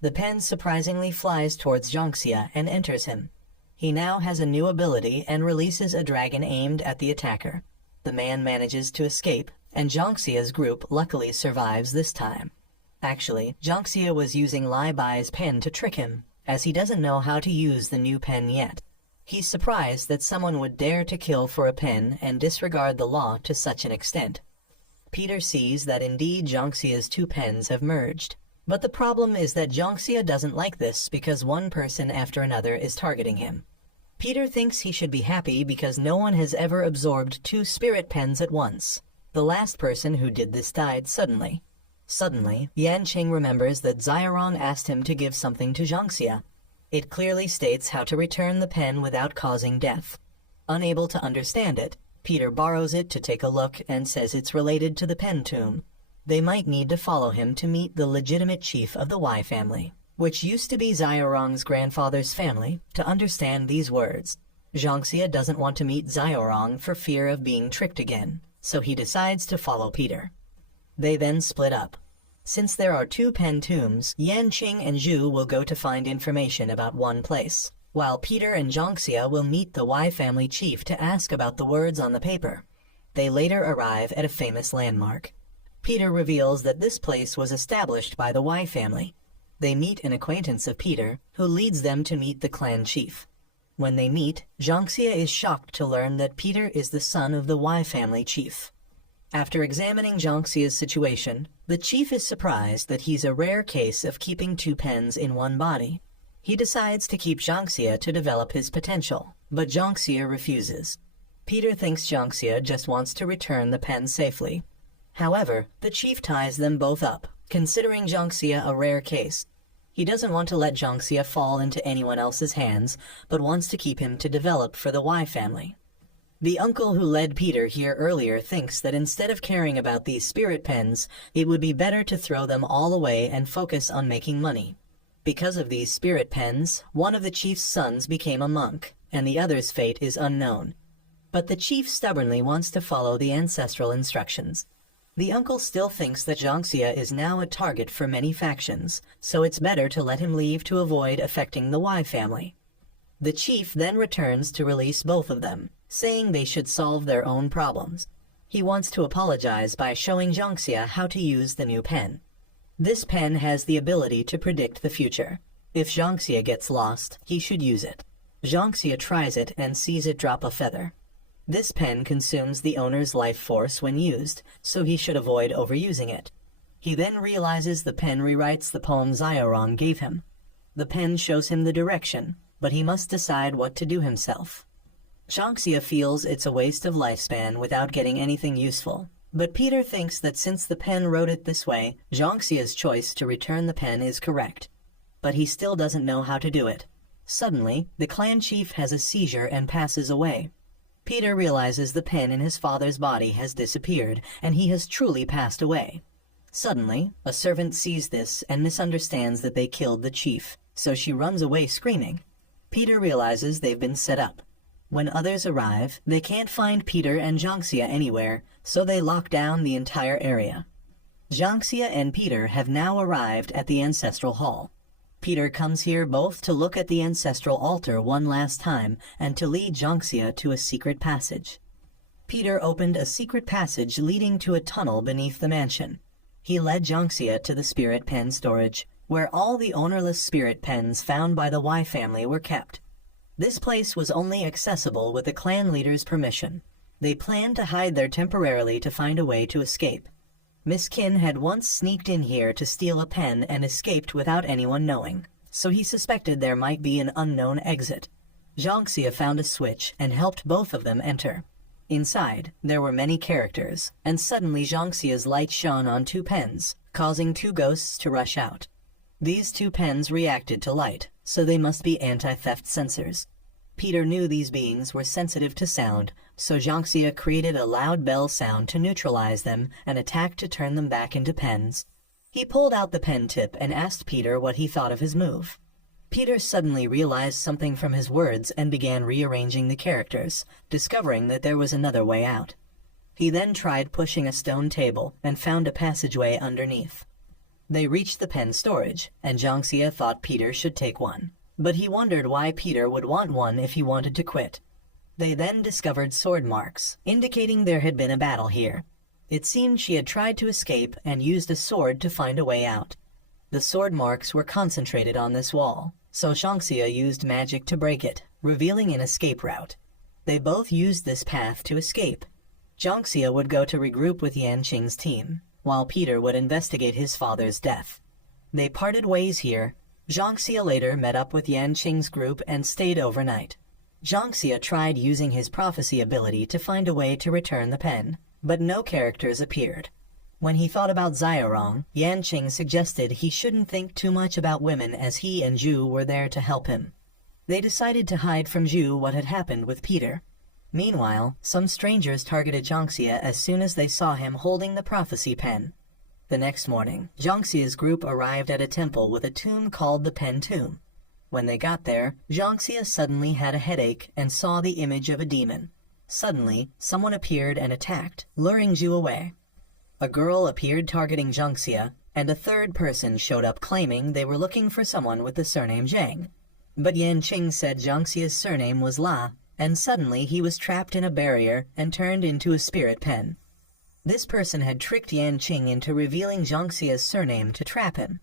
The pen surprisingly flies towards Jiangxia and enters him. He now has a new ability and releases a dragon aimed at the attacker. The man manages to escape, and Jiangxia's group luckily survives this time. Actually, Jiangxia was using Lai Bai's pen to trick him, as he doesn't know how to use the new pen yet. He's surprised that someone would dare to kill for a pen and disregard the law to such an extent. Peter sees that indeed Jiangxia's two pens have merged. But the problem is that Jiangxia doesn't like this because one person after another is targeting him. Peter thinks he should be happy because no one has ever absorbed two spirit pens at once. The last person who did this died suddenly. Suddenly, Yanqing remembers that Xiaorong asked him to give something to Jiangxia. It clearly states how to return the pen without causing death. Unable to understand it, Peter borrows it to take a look and says it's related to the pen tomb. They might need to follow him to meet the legitimate chief of the Wei family, which used to be Xiaorong's grandfather's family, to understand these words. Jiangxia doesn't want to meet Xiaorong for fear of being tricked again, so he decides to follow Peter. They then split up. Since there are two pen tombs, Yanqing and Zhu will go to find information about one place, while Peter and Jiangxia will meet the Wei family chief to ask about the words on the paper. They later arrive at a famous landmark. Peter reveals that this place was established by the Wei family. They meet an acquaintance of Peter, who leads them to meet the clan chief. When they meet, Jiangxia is shocked to learn that Peter is the son of the Wei family chief. After examining Jiangxia's situation, the chief is surprised that he's a rare case of keeping two pens in one body. He decides to keep Jiangxia to develop his potential, but Jiangxia refuses. Peter thinks Jiangxia just wants to return the pen safely. However, the chief ties them both up, considering Jiangxia a rare case. He doesn't want to let Jiangxia fall into anyone else's hands, but wants to keep him to develop for the Wei family. The uncle who led Peter here earlier thinks that instead of caring about these spirit pens, it would be better to throw them all away and focus on making money. Because of these spirit pens, one of the chief's sons became a monk, and the other's fate is unknown. But the chief stubbornly wants to follow the ancestral instructions. The uncle still thinks that Jiangxia is now a target for many factions, so it's better to let him leave to avoid affecting the Wei family. The chief then returns to release both of them, saying they should solve their own problems. He wants to apologize by showing Jiangxia how to use the new pen. This pen has the ability to predict the future. If Jiangxia gets lost, he should use it. Jiangxia tries it and sees it drop a feather. This pen consumes the owner's life force when used, so he should avoid overusing it. He then realizes the pen rewrites the poem Xiaorong gave him. The pen shows him the direction, but he must decide what to do himself. Jiangxia feels it's a waste of lifespan without getting anything useful, but Peter thinks that since the pen wrote it this way, Jiangxia's choice to return the pen is correct. But he still doesn't know how to do it. Suddenly, the clan chief has a seizure and passes away. Peter realizes the pen in his father's body has disappeared, and he has truly passed away. Suddenly, a servant sees this and misunderstands that they killed the chief, so she runs away screaming. Peter realizes they've been set up. When others arrive, they can't find Peter and Jiangxia anywhere, so they lock down the entire area. Jiangxia and Peter have now arrived at the ancestral hall. Peter comes here both to look at the ancestral altar one last time and to lead Jiangxia to a secret passage. Peter opened a secret passage leading to a tunnel beneath the mansion. He led Jiangxia to the spirit pen storage, where all the ownerless spirit pens found by the Wei family were kept. This place was only accessible with the clan leader's permission. They planned to hide there temporarily to find a way to escape. Miss Qin had once sneaked in here to steal a pen and escaped without anyone knowing, so he suspected there might be an unknown exit. Jiangxia found a switch and helped both of them enter. Inside, there were many characters, and suddenly Jiangxia's light shone on two pens, causing two ghosts to rush out. These two pens reacted to light, so they must be anti-theft sensors. Peter knew these beings were sensitive to sound, so Jiangxia created a loud bell sound to neutralize them and attacked to turn them back into pens. He pulled out the pen tip and asked Peter what he thought of his move. Peter suddenly realized something from his words and began rearranging the characters, discovering that there was another way out. He then tried pushing a stone table and found a passageway underneath. They reached the pen storage, and Jiangxia thought Peter should take one. But he wondered why Peter would want one if he wanted to quit. They then discovered sword marks, indicating there had been a battle here. It seemed she had tried to escape and used a sword to find a way out. The sword marks were concentrated on this wall, so Jiangxia used magic to break it, revealing an escape route. They both used this path to escape. Jiangxia would go to regroup with Yanqing's team, while Peter would investigate his father's death. They parted ways here. Jiangxia later met up with Yanqing's group and stayed overnight. Jiangxia tried using his prophecy ability to find a way to return the pen, but no characters appeared. When he thought about Xiaorong, Yanqing suggested he shouldn't think too much about women as he and Zhu were there to help him. They decided to hide from Zhu what had happened with Peter. Meanwhile, some strangers targeted Jiangxia as soon as they saw him holding the prophecy pen. The next morning, Jiangxia's group arrived at a temple with a tomb called the Pen Tomb. When they got there, Jiangxia suddenly had a headache and saw the image of a demon. Suddenly, someone appeared and attacked, luring Zhu away. A girl appeared targeting Jiangxia, and a third person showed up claiming they were looking for someone with the surname Zhang. But Yanqing said Jiangxia's surname was La, and suddenly he was trapped in a barrier and turned into a spirit pen. This person had tricked Yanqing into revealing Jiangxia's surname to trap him.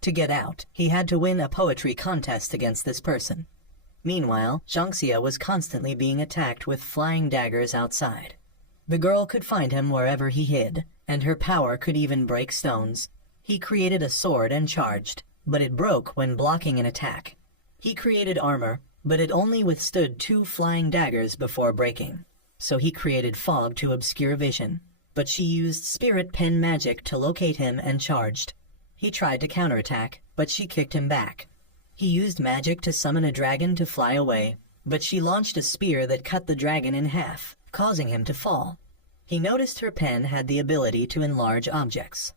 To get out, he had to win a poetry contest against this person. Meanwhile, Jiangxia was constantly being attacked with flying daggers outside. The girl could find him wherever he hid, and her power could even break stones. He created a sword and charged, but it broke when blocking an attack. He created armor, but it only withstood 2 flying daggers before breaking. So he created fog to obscure vision. But she used spirit pen magic to locate him and charged. He tried to counterattack, but she kicked him back. He used magic to summon a dragon to fly away, but she launched a spear that cut the dragon in half, causing him to fall. He noticed her pen had the ability to enlarge objects.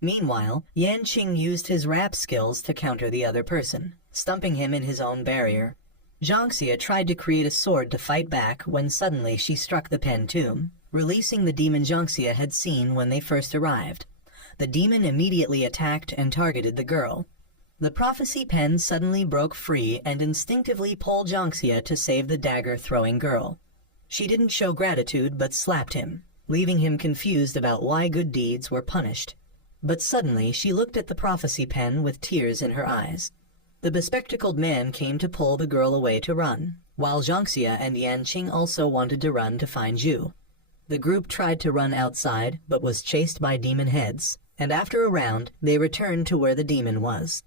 Meanwhile, Yanqing used his rap skills to counter the other person, stumping him in his own barrier. Jiangxia tried to create a sword to fight back when suddenly she struck the pen tomb, releasing the demon Jiangxia had seen when they first arrived. The demon immediately attacked and targeted the girl. The prophecy pen suddenly broke free and instinctively pulled Jiangxia to save the dagger-throwing girl. She didn't show gratitude but slapped him, leaving him confused about why good deeds were punished. But suddenly she looked at the prophecy pen with tears in her eyes. The bespectacled man came to pull the girl away to run, while Jiangxia and Yanqing also wanted to run to find Zhu. The group tried to run outside, but was chased by demon heads, and after a round, they returned to where the demon was.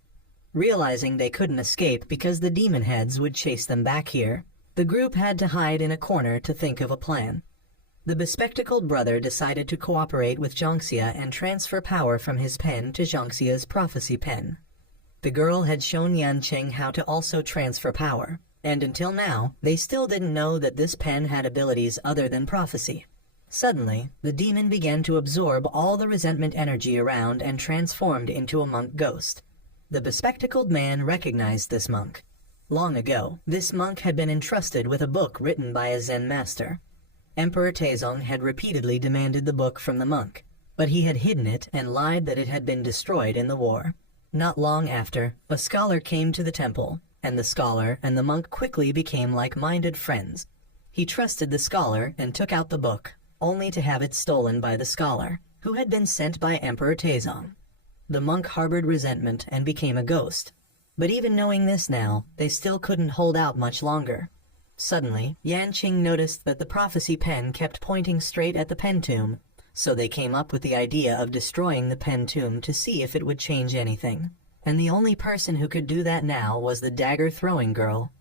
Realizing they couldn't escape because the demon heads would chase them back here, the group had to hide in a corner to think of a plan. The bespectacled brother decided to cooperate with Jiangxia and transfer power from his pen to Jiangxia's prophecy pen. The girl had shown Yanqing how to also transfer power, and until now, they still didn't know that this pen had abilities other than prophecy. Suddenly, the demon began to absorb all the resentment energy around and transformed into a monk ghost. The bespectacled man recognized this monk. Long ago, this monk had been entrusted with a book written by a Zen master. Emperor Taizong had repeatedly demanded the book from the monk, but he had hidden it and lied that it had been destroyed in the war. Not long after, a scholar came to the temple, and the scholar and the monk quickly became like-minded friends. He trusted the scholar and took out the book, only to have it stolen by the scholar, who had been sent by Emperor Taizong. The monk harbored resentment and became a ghost. But even knowing this now, they still couldn't hold out much longer. Suddenly, Yanqing noticed that the prophecy pen kept pointing straight at the pen tomb, so they came up with the idea of destroying the pen tomb to see if it would change anything. And the only person who could do that now was the dagger-throwing girl.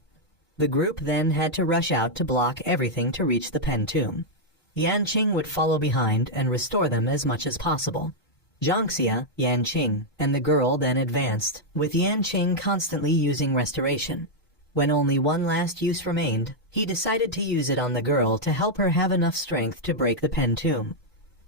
The group then had to rush out to block everything to reach the pen tomb. Yanqing would follow behind and restore them as much as possible. Jiangxia, Yanqing, and the girl then advanced, with Yanqing constantly using restoration. When only one last use remained, he decided to use it on the girl to help her have enough strength to break the pen tomb.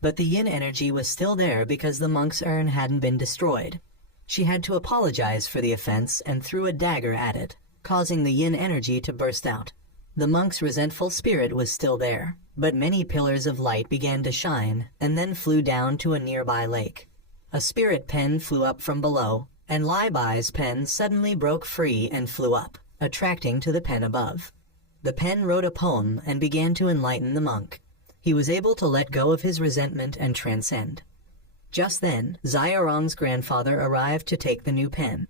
But the yin energy was still there because the monk's urn hadn't been destroyed. She had to apologize for the offense and threw a dagger at it, causing the yin energy to burst out. The monk's resentful spirit was still there, but many pillars of light began to shine and then flew down to a nearby lake. A spirit pen flew up from below, and Lai Bai's pen suddenly broke free and flew up, attracting to the pen above. The pen wrote a poem and began to enlighten the monk. He was able to let go of his resentment and transcend. Just then, Xiaorong's grandfather arrived to take the new pen.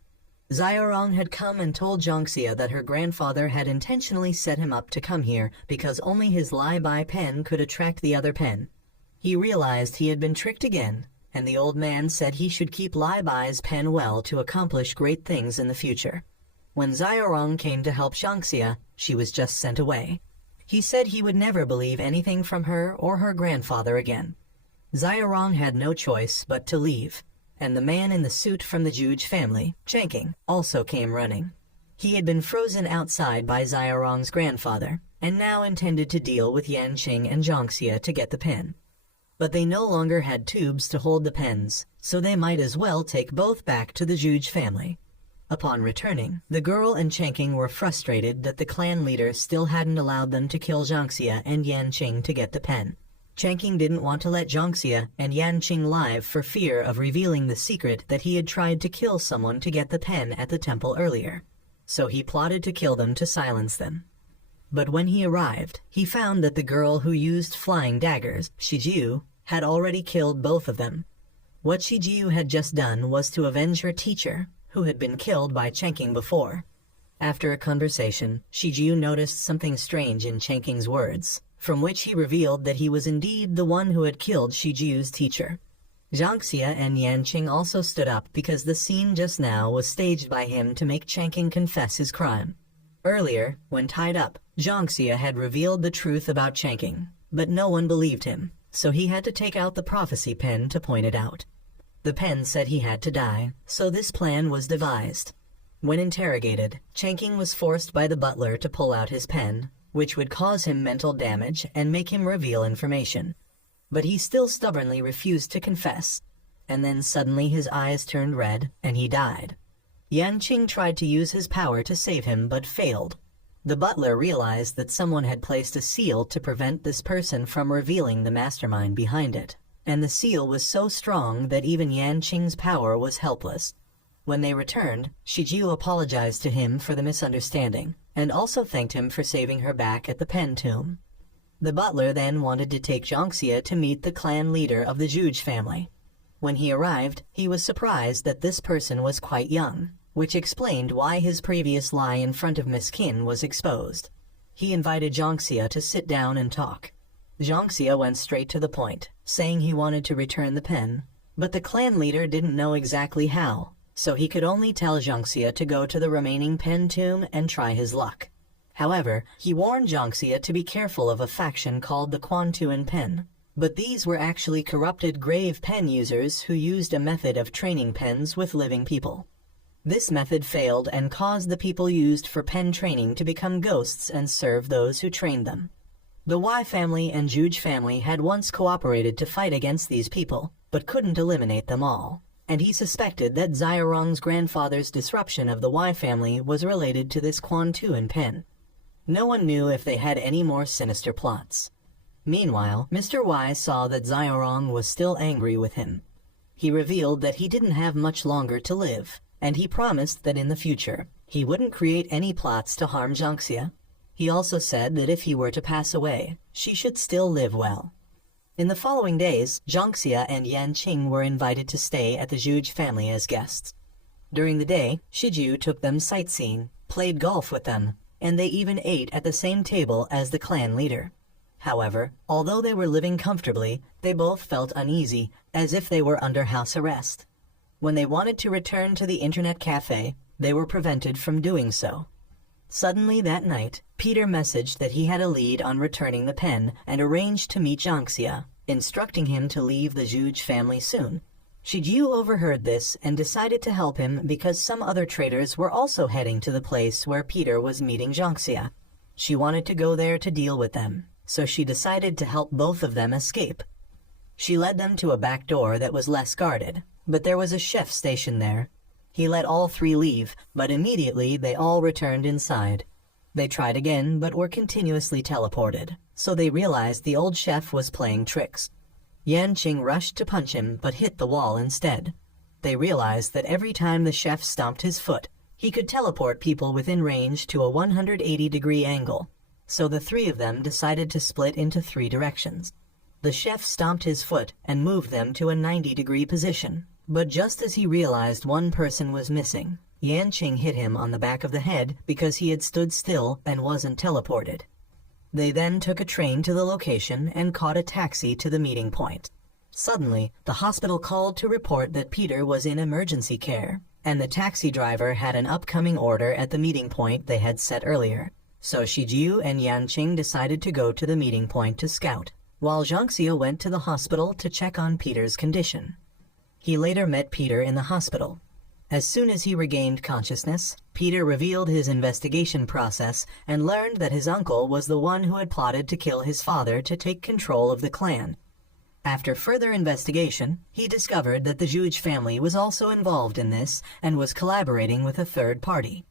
Xiaorong had come and told Jiangxia that her grandfather had intentionally set him up to come here because only his Lai Bai pen could attract the other pen. He realized he had been tricked again, and the old man said he should keep Lai Bai's pen well to accomplish great things in the future. When Xiaorong came to help Jiangxia, she was just sent away. He said he would never believe anything from her or her grandfather again. Xiaorong had no choice but to leave, and the man in the suit from the Juge family, Chengqing, also came running. He had been frozen outside by Xiaorong's grandfather, and now intended to deal with Yanqing and Jiangxia to get the pen. But they no longer had tubes to hold the pens, so they might as well take both back to the Juge family. Upon returning, the girl and Chengqing were frustrated that the clan leader still hadn't allowed them to kill Jiangxia and Yanqing to get the pen. Chengqing didn't want to let Jiangxia and Yanqing live for fear of revealing the secret that he had tried to kill someone to get the pen at the temple earlier. So he plotted to kill them to silence them. But when he arrived, he found that the girl who used flying daggers, Shijiu, had already killed both of them. What Shijiu had just done was to avenge her teacher, who had been killed by Chengqing before. After a conversation, Shijiu noticed something strange in Chengqing's words, from which he revealed that he was indeed the one who had killed Shijiu's teacher. Jiangxia and Yanqing also stood up because the scene just now was staged by him to make Chengqing confess his crime. Earlier, when tied up, Jiangxia had revealed the truth about Chengqing, but no one believed him, so he had to take out the prophecy pen to point it out. The pen said he had to die, so this plan was devised. When interrogated, Chengqing was forced by the butler to pull out his pen, which would cause him mental damage and make him reveal information. But he still stubbornly refused to confess, and then suddenly his eyes turned red, and he died. Yanqing tried to use his power to save him but failed. The butler realized that someone had placed a seal to prevent this person from revealing the mastermind behind it, and the seal was so strong that even Yanqing's power was helpless. When they returned, Shijiu apologized to him for the misunderstanding, and also thanked him for saving her back at the pen tomb. The butler then wanted to take Jiangxia to meet the clan leader of the Juge family. When he arrived, he was surprised that this person was quite young, which explained why his previous lie in front of Miss Qin was exposed. He invited Jiangxia to sit down and talk. Jiangxia went straight to the point, saying he wanted to return the pen, but the clan leader didn't know exactly how, so he could only tell Jiangxia to go to the remaining pen tomb and try his luck. However, he warned Jiangxia to be careful of a faction called the Quantuan Pen, but these were actually corrupted grave pen users who used a method of training pens with living people. This method failed and caused the people used for pen training to become ghosts and serve those who trained them. The Wei family and Juge family had once cooperated to fight against these people, but couldn't eliminate them all, and he suspected that Xiaorong's grandfather's disruption of the Wei family was related to this Quantuan pen. No one knew if they had any more sinister plots. Meanwhile, Mr. Wei saw that Xiaorong was still angry with him. He revealed that he didn't have much longer to live, and he promised that in the future, he wouldn't create any plots to harm Jiangxia. He also said that if he were to pass away, she should still live well. In the following days, Jiangxia and Yanqing were invited to stay at the Juge family as guests. During the day, Shijiu took them sightseeing, played golf with them, and they even ate at the same table as the clan leader. However, although they were living comfortably, they both felt uneasy, as if they were under house arrest. When they wanted to return to the internet cafe, they were prevented from doing so. Suddenly that night, Peter messaged that he had a lead on returning the pen and arranged to meet Jiangxia, instructing him to leave the Juge family soon. Shijiu overheard this and decided to help him because some other traders were also heading to the place where Peter was meeting Jiangxia. She wanted to go there to deal with them, so she decided to help both of them escape. She led them to a back door that was less guarded, but there was a chef stationed there. He let all three leave, but immediately they all returned inside. They tried again, but were continuously teleported, so they realized the old chef was playing tricks. Yanqing rushed to punch him, but hit the wall instead. They realized that every time the chef stomped his foot, he could teleport people within range to a 180-degree angle, so the three of them decided to split into 3 directions. The chef stomped his foot and moved them to a 90-degree position, but just as he realized one person was missing, Yanqing hit him on the back of the head because he had stood still and wasn't teleported. They then took a train to the location and caught a taxi to the meeting point. Suddenly, the hospital called to report that Peter was in emergency care, and the taxi driver had an upcoming order at the meeting point they had set earlier. So Shijiu and Yanqing decided to go to the meeting point to scout, while Jiangxia went to the hospital to check on Peter's condition. He later met Peter in the hospital. As soon as he regained consciousness, Peter revealed his investigation process and learned that his uncle was the one who had plotted to kill his father to take control of the clan. After further investigation, he discovered that the Zhuge family was also involved in this and was collaborating with a third party.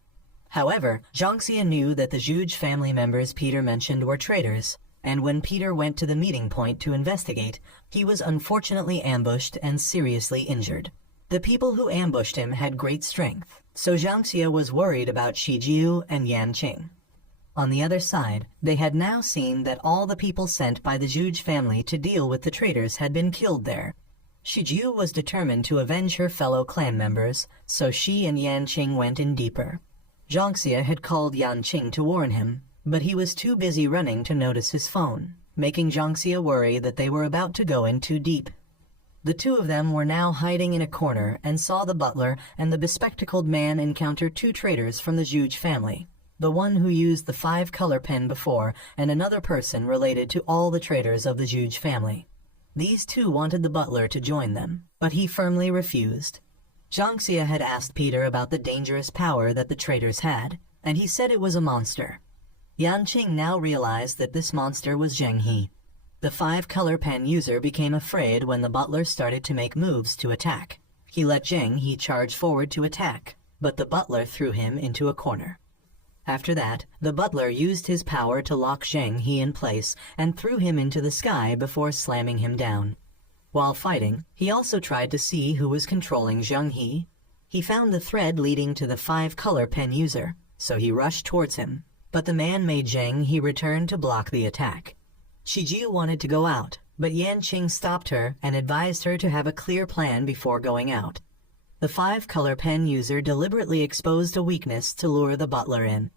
However, Jiangxia knew that the Zhuge family members Peter mentioned were traitors, and when Peter went to the meeting point to investigate, he was unfortunately ambushed and seriously injured. The people who ambushed him had great strength, so Jiangxia was worried about Shijiu and Yanqing. On the other side, they had now seen that all the people sent by the Zhuge family to deal with the traitors had been killed there. Shijiu was determined to avenge her fellow clan members, so she and Yanqing went in deeper. Jiangxia had called Yanqing to warn him, but he was too busy running to notice his phone, making Jiangxia worry that they were about to go in too deep. The two of them were now hiding in a corner and saw the butler and the bespectacled man encounter 2 traitors from the Zhuge family, the one who used the 5-color pen before and another person related to all the traitors of the Zhuge family. These 2 wanted the butler to join them, but he firmly refused. Jiangxia had asked Peter about the dangerous power that the traitors had, and he said it was a monster. Yanqing now realized that this monster was Zheng He. The 5-color pen user became afraid when the butler started to make moves to attack. He let Zheng He charge forward to attack, but the butler threw him into a corner. After that, the butler used his power to lock Zheng He in place and threw him into the sky before slamming him down. While fighting, he also tried to see who was controlling Zheng He. He found the thread leading to the 5-color pen user, so he rushed towards him, but the man made Zheng He return to block the attack. Shijiu wanted to go out, but Yanqing stopped her and advised her to have a clear plan before going out. The 5-color pen user deliberately exposed a weakness to lure the butler in.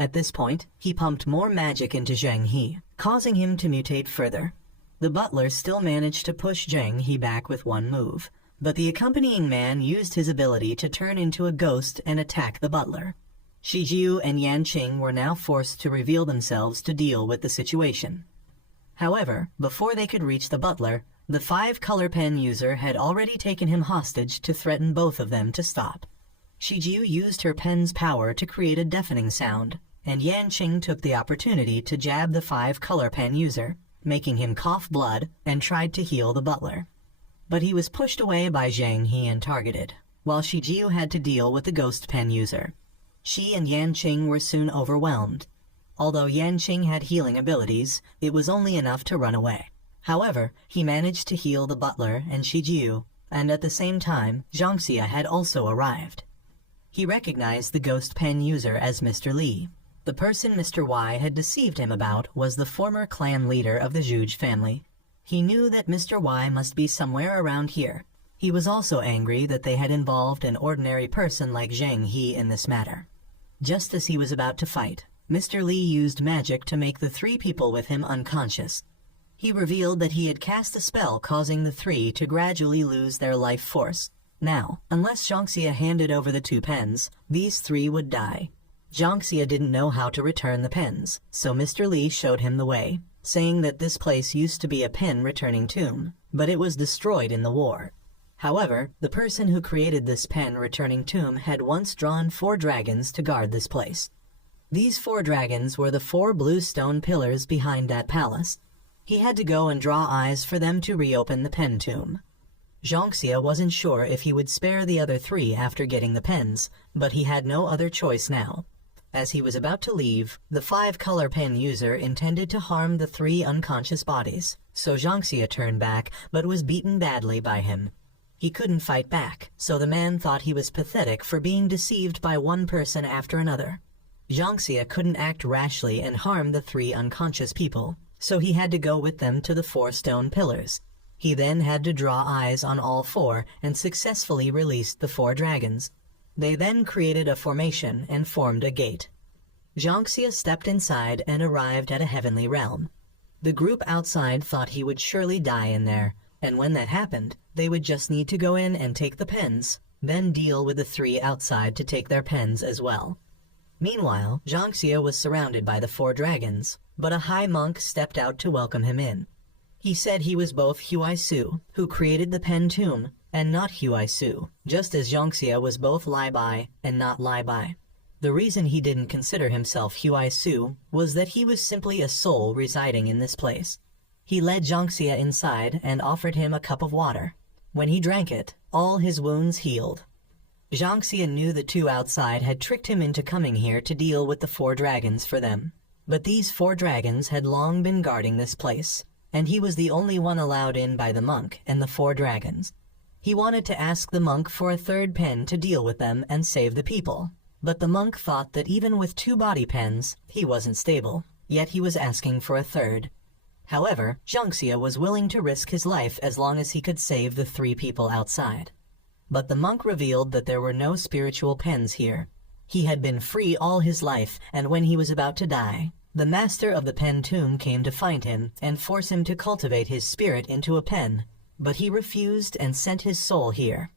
At this point, he pumped more magic into Zheng He, causing him to mutate further. The butler still managed to push Zheng He back with one move, but the accompanying man used his ability to turn into a ghost and attack the butler. Shijiu and Yanqing were now forced to reveal themselves to deal with the situation. However, before they could reach the butler, the 5-color pen user had already taken him hostage to threaten both of them to stop. Shijiu used her pen's power to create a deafening sound, and Yanqing took the opportunity to jab the 5-color pen user, making him cough blood, and tried to heal the butler. But he was pushed away by Zheng He and targeted, while Shijiu had to deal with the ghost pen user. She and Yanqing were soon overwhelmed. Although Yanqing had healing abilities, it was only enough to run away. However, he managed to heal the butler and Shijiu, and at the same time, Jiangxia had also arrived. He recognized the ghost pen user as Mr. Li. The person Mr. Y had deceived him about was the former clan leader of the Zhuge family. He knew that Mr. Y must be somewhere around here. He was also angry that they had involved an ordinary person like Zheng He in this matter. Just as he was about to fight, Mr. Li used magic to make the 3 people with him unconscious. He revealed that he had cast a spell causing the 3 to gradually lose their life force. Now, unless Jiangxia handed over the 2 pens, these 3 would die. Jiangxia didn't know how to return the pens, so Mr. Li showed him the way, saying that this place used to be a pen returning tomb, but it was destroyed in the war. However, the person who created this pen-returning tomb had once drawn 4 dragons to guard this place. These 4 dragons were the 4 blue stone pillars behind that palace. He had to go and draw eyes for them to reopen the pen tomb. Zhangxia wasn't sure if he would spare the other 3 after getting the pens, but he had no other choice now. As he was about to leave, the 5-color pen user intended to harm the 3 unconscious bodies, so Zhangxia turned back but was beaten badly by him. He couldn't fight back, so the man thought he was pathetic for being deceived by one person after another. Zhangxia couldn't act rashly and harm the 3 unconscious people, so he had to go with them to the 4 stone pillars. He then had to draw eyes on all 4 and successfully released the 4 dragons. They then created a formation and formed a gate. Zhangxia stepped inside and arrived at a heavenly realm. The group outside thought he would surely die in there, and when that happened, they would just need to go in and take the pens, then deal with the 3 outside to take their pens as well. Meanwhile, Zhangxia was surrounded by the 4 dragons, but a high monk stepped out to welcome him in. He said he was both Huai Su, who created the pen tomb, and not Huai Su, just as Zhangxia was both Lai Bai and not Lai Bai. The reason he didn't consider himself Huai Su was that he was simply a soul residing in this place. He led Zhangxia inside and offered him a cup of water. When he drank it, all his wounds healed. Zhangxia knew the 2 outside had tricked him into coming here to deal with the 4 dragons for them. But these 4 dragons had long been guarding this place, and he was the only one allowed in by the monk and the 4 dragons. He wanted to ask the monk for a 3rd pen to deal with them and save the people, but the monk thought that even with 2 body pens, he wasn't stable, yet he was asking for a 3rd. However, Zhangxia was willing to risk his life as long as he could save the 3 people outside. But the monk revealed that there were no spiritual pens here. He had been free all his life, and when he was about to die, the master of the pen tomb came to find him and force him to cultivate his spirit into a pen, but he refused and sent his soul here.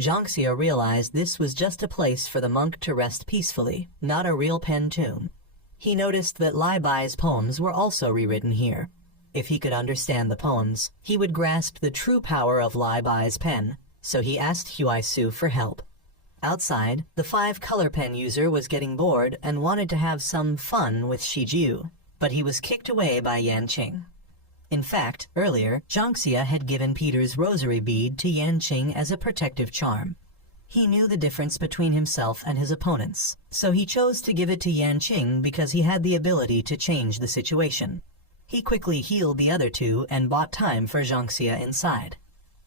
Zhangxia realized this was just a place for the monk to rest peacefully, not a real pen tomb. He noticed that Lai Bai's poems were also rewritten here. If he could understand the poems, he would grasp the true power of Lai Bai's pen, so he asked Huai Su for help. Outside, the 5-color pen user was getting bored and wanted to have some fun with Shi Jiu, but he was kicked away by Yan Qing. In fact, earlier, Zhangxia had given Peter's rosary bead to Yan Qing as a protective charm. He knew the difference between himself and his opponents, so he chose to give it to Yan Qing because he had the ability to change the situation. He quickly healed the other 2 and bought time for Zhangxia inside.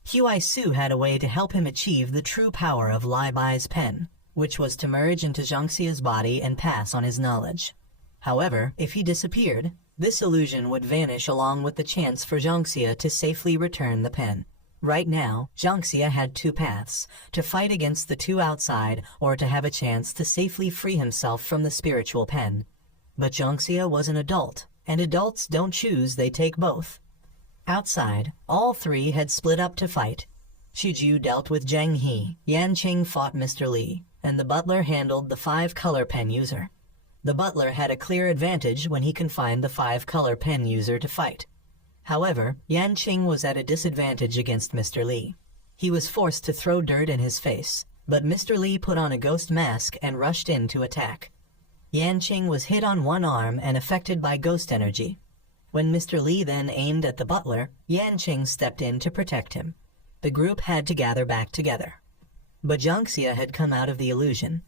Huai Su had a way to help him achieve the true power of Lai Bai's pen, which was to merge into Zhangxia's body and pass on his knowledge. However, if he disappeared, this illusion would vanish along with the chance for Zhangxia to safely return the pen. Right now, Zhangxia had 2 paths, to fight against the 2 outside or to have a chance to safely free himself from the spiritual pen. But Zhangxia was an adult, and adults don't choose, they take both. Outside, all 3 had split up to fight. Shi Jiu dealt with Zheng He, Yan Qing fought Mr. Li, and the butler handled the 5-color pen user. The butler had a clear advantage when he confined the 5-color pen user to fight. However, Yan Qing was at a disadvantage against Mr. Li. He was forced to throw dirt in his face, but Mr. Li put on a ghost mask and rushed in to attack. Yan Qing was hit on one arm and affected by ghost energy. When Mr. Li then aimed at the butler, Yan Qing stepped in to protect him. The group had to gather back together. But Zhangxia had come out of the illusion.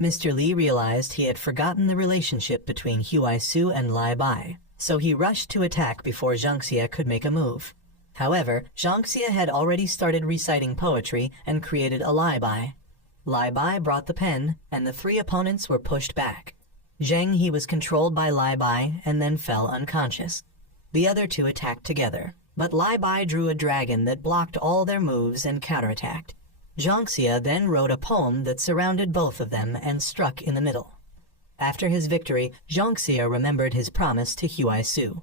Mr. Li realized he had forgotten the relationship between Huai Su and Lai Bai, so he rushed to attack before Zhangxia could make a move. However, Zhangxia had already started reciting poetry and created a Lai Bai. Lai Bai brought the pen, and the 3 opponents were pushed back. Zheng He was controlled by Lai Bai and then fell unconscious. The other 2 attacked together, but Lai Bai drew a dragon that blocked all their moves and counterattacked. Zhangxia then wrote a poem that surrounded both of them and struck in the middle. After his victory, Zhangxia remembered his promise to Huai Su.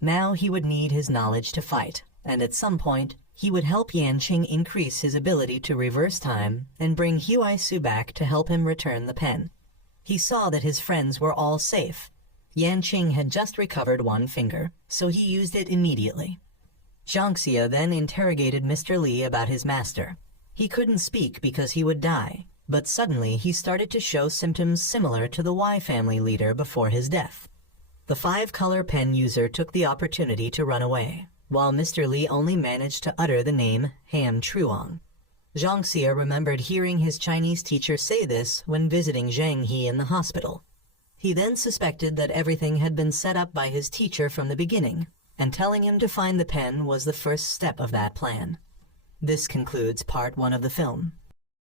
Now he would need his knowledge to fight, and at some point, he would help Yan Qing increase his ability to reverse time and bring Huai Su back to help him return the pen. He saw that his friends were all safe. Yan Qing had just recovered one finger, so he used it immediately. Zhang Xia then interrogated Mr. Li about his master. He couldn't speak because he would die, but suddenly he started to show symptoms similar to the Y family leader before his death. The five-color pen user took the opportunity to run away, while Mr. Li only managed to utter the name Ham Truong. Zhang Xia remembered hearing his Chinese teacher say this when visiting Zhang He in the hospital. He then suspected that everything had been set up by his teacher from the beginning, and telling him to find the pen was the first step of that plan. This concludes part 1 of the film.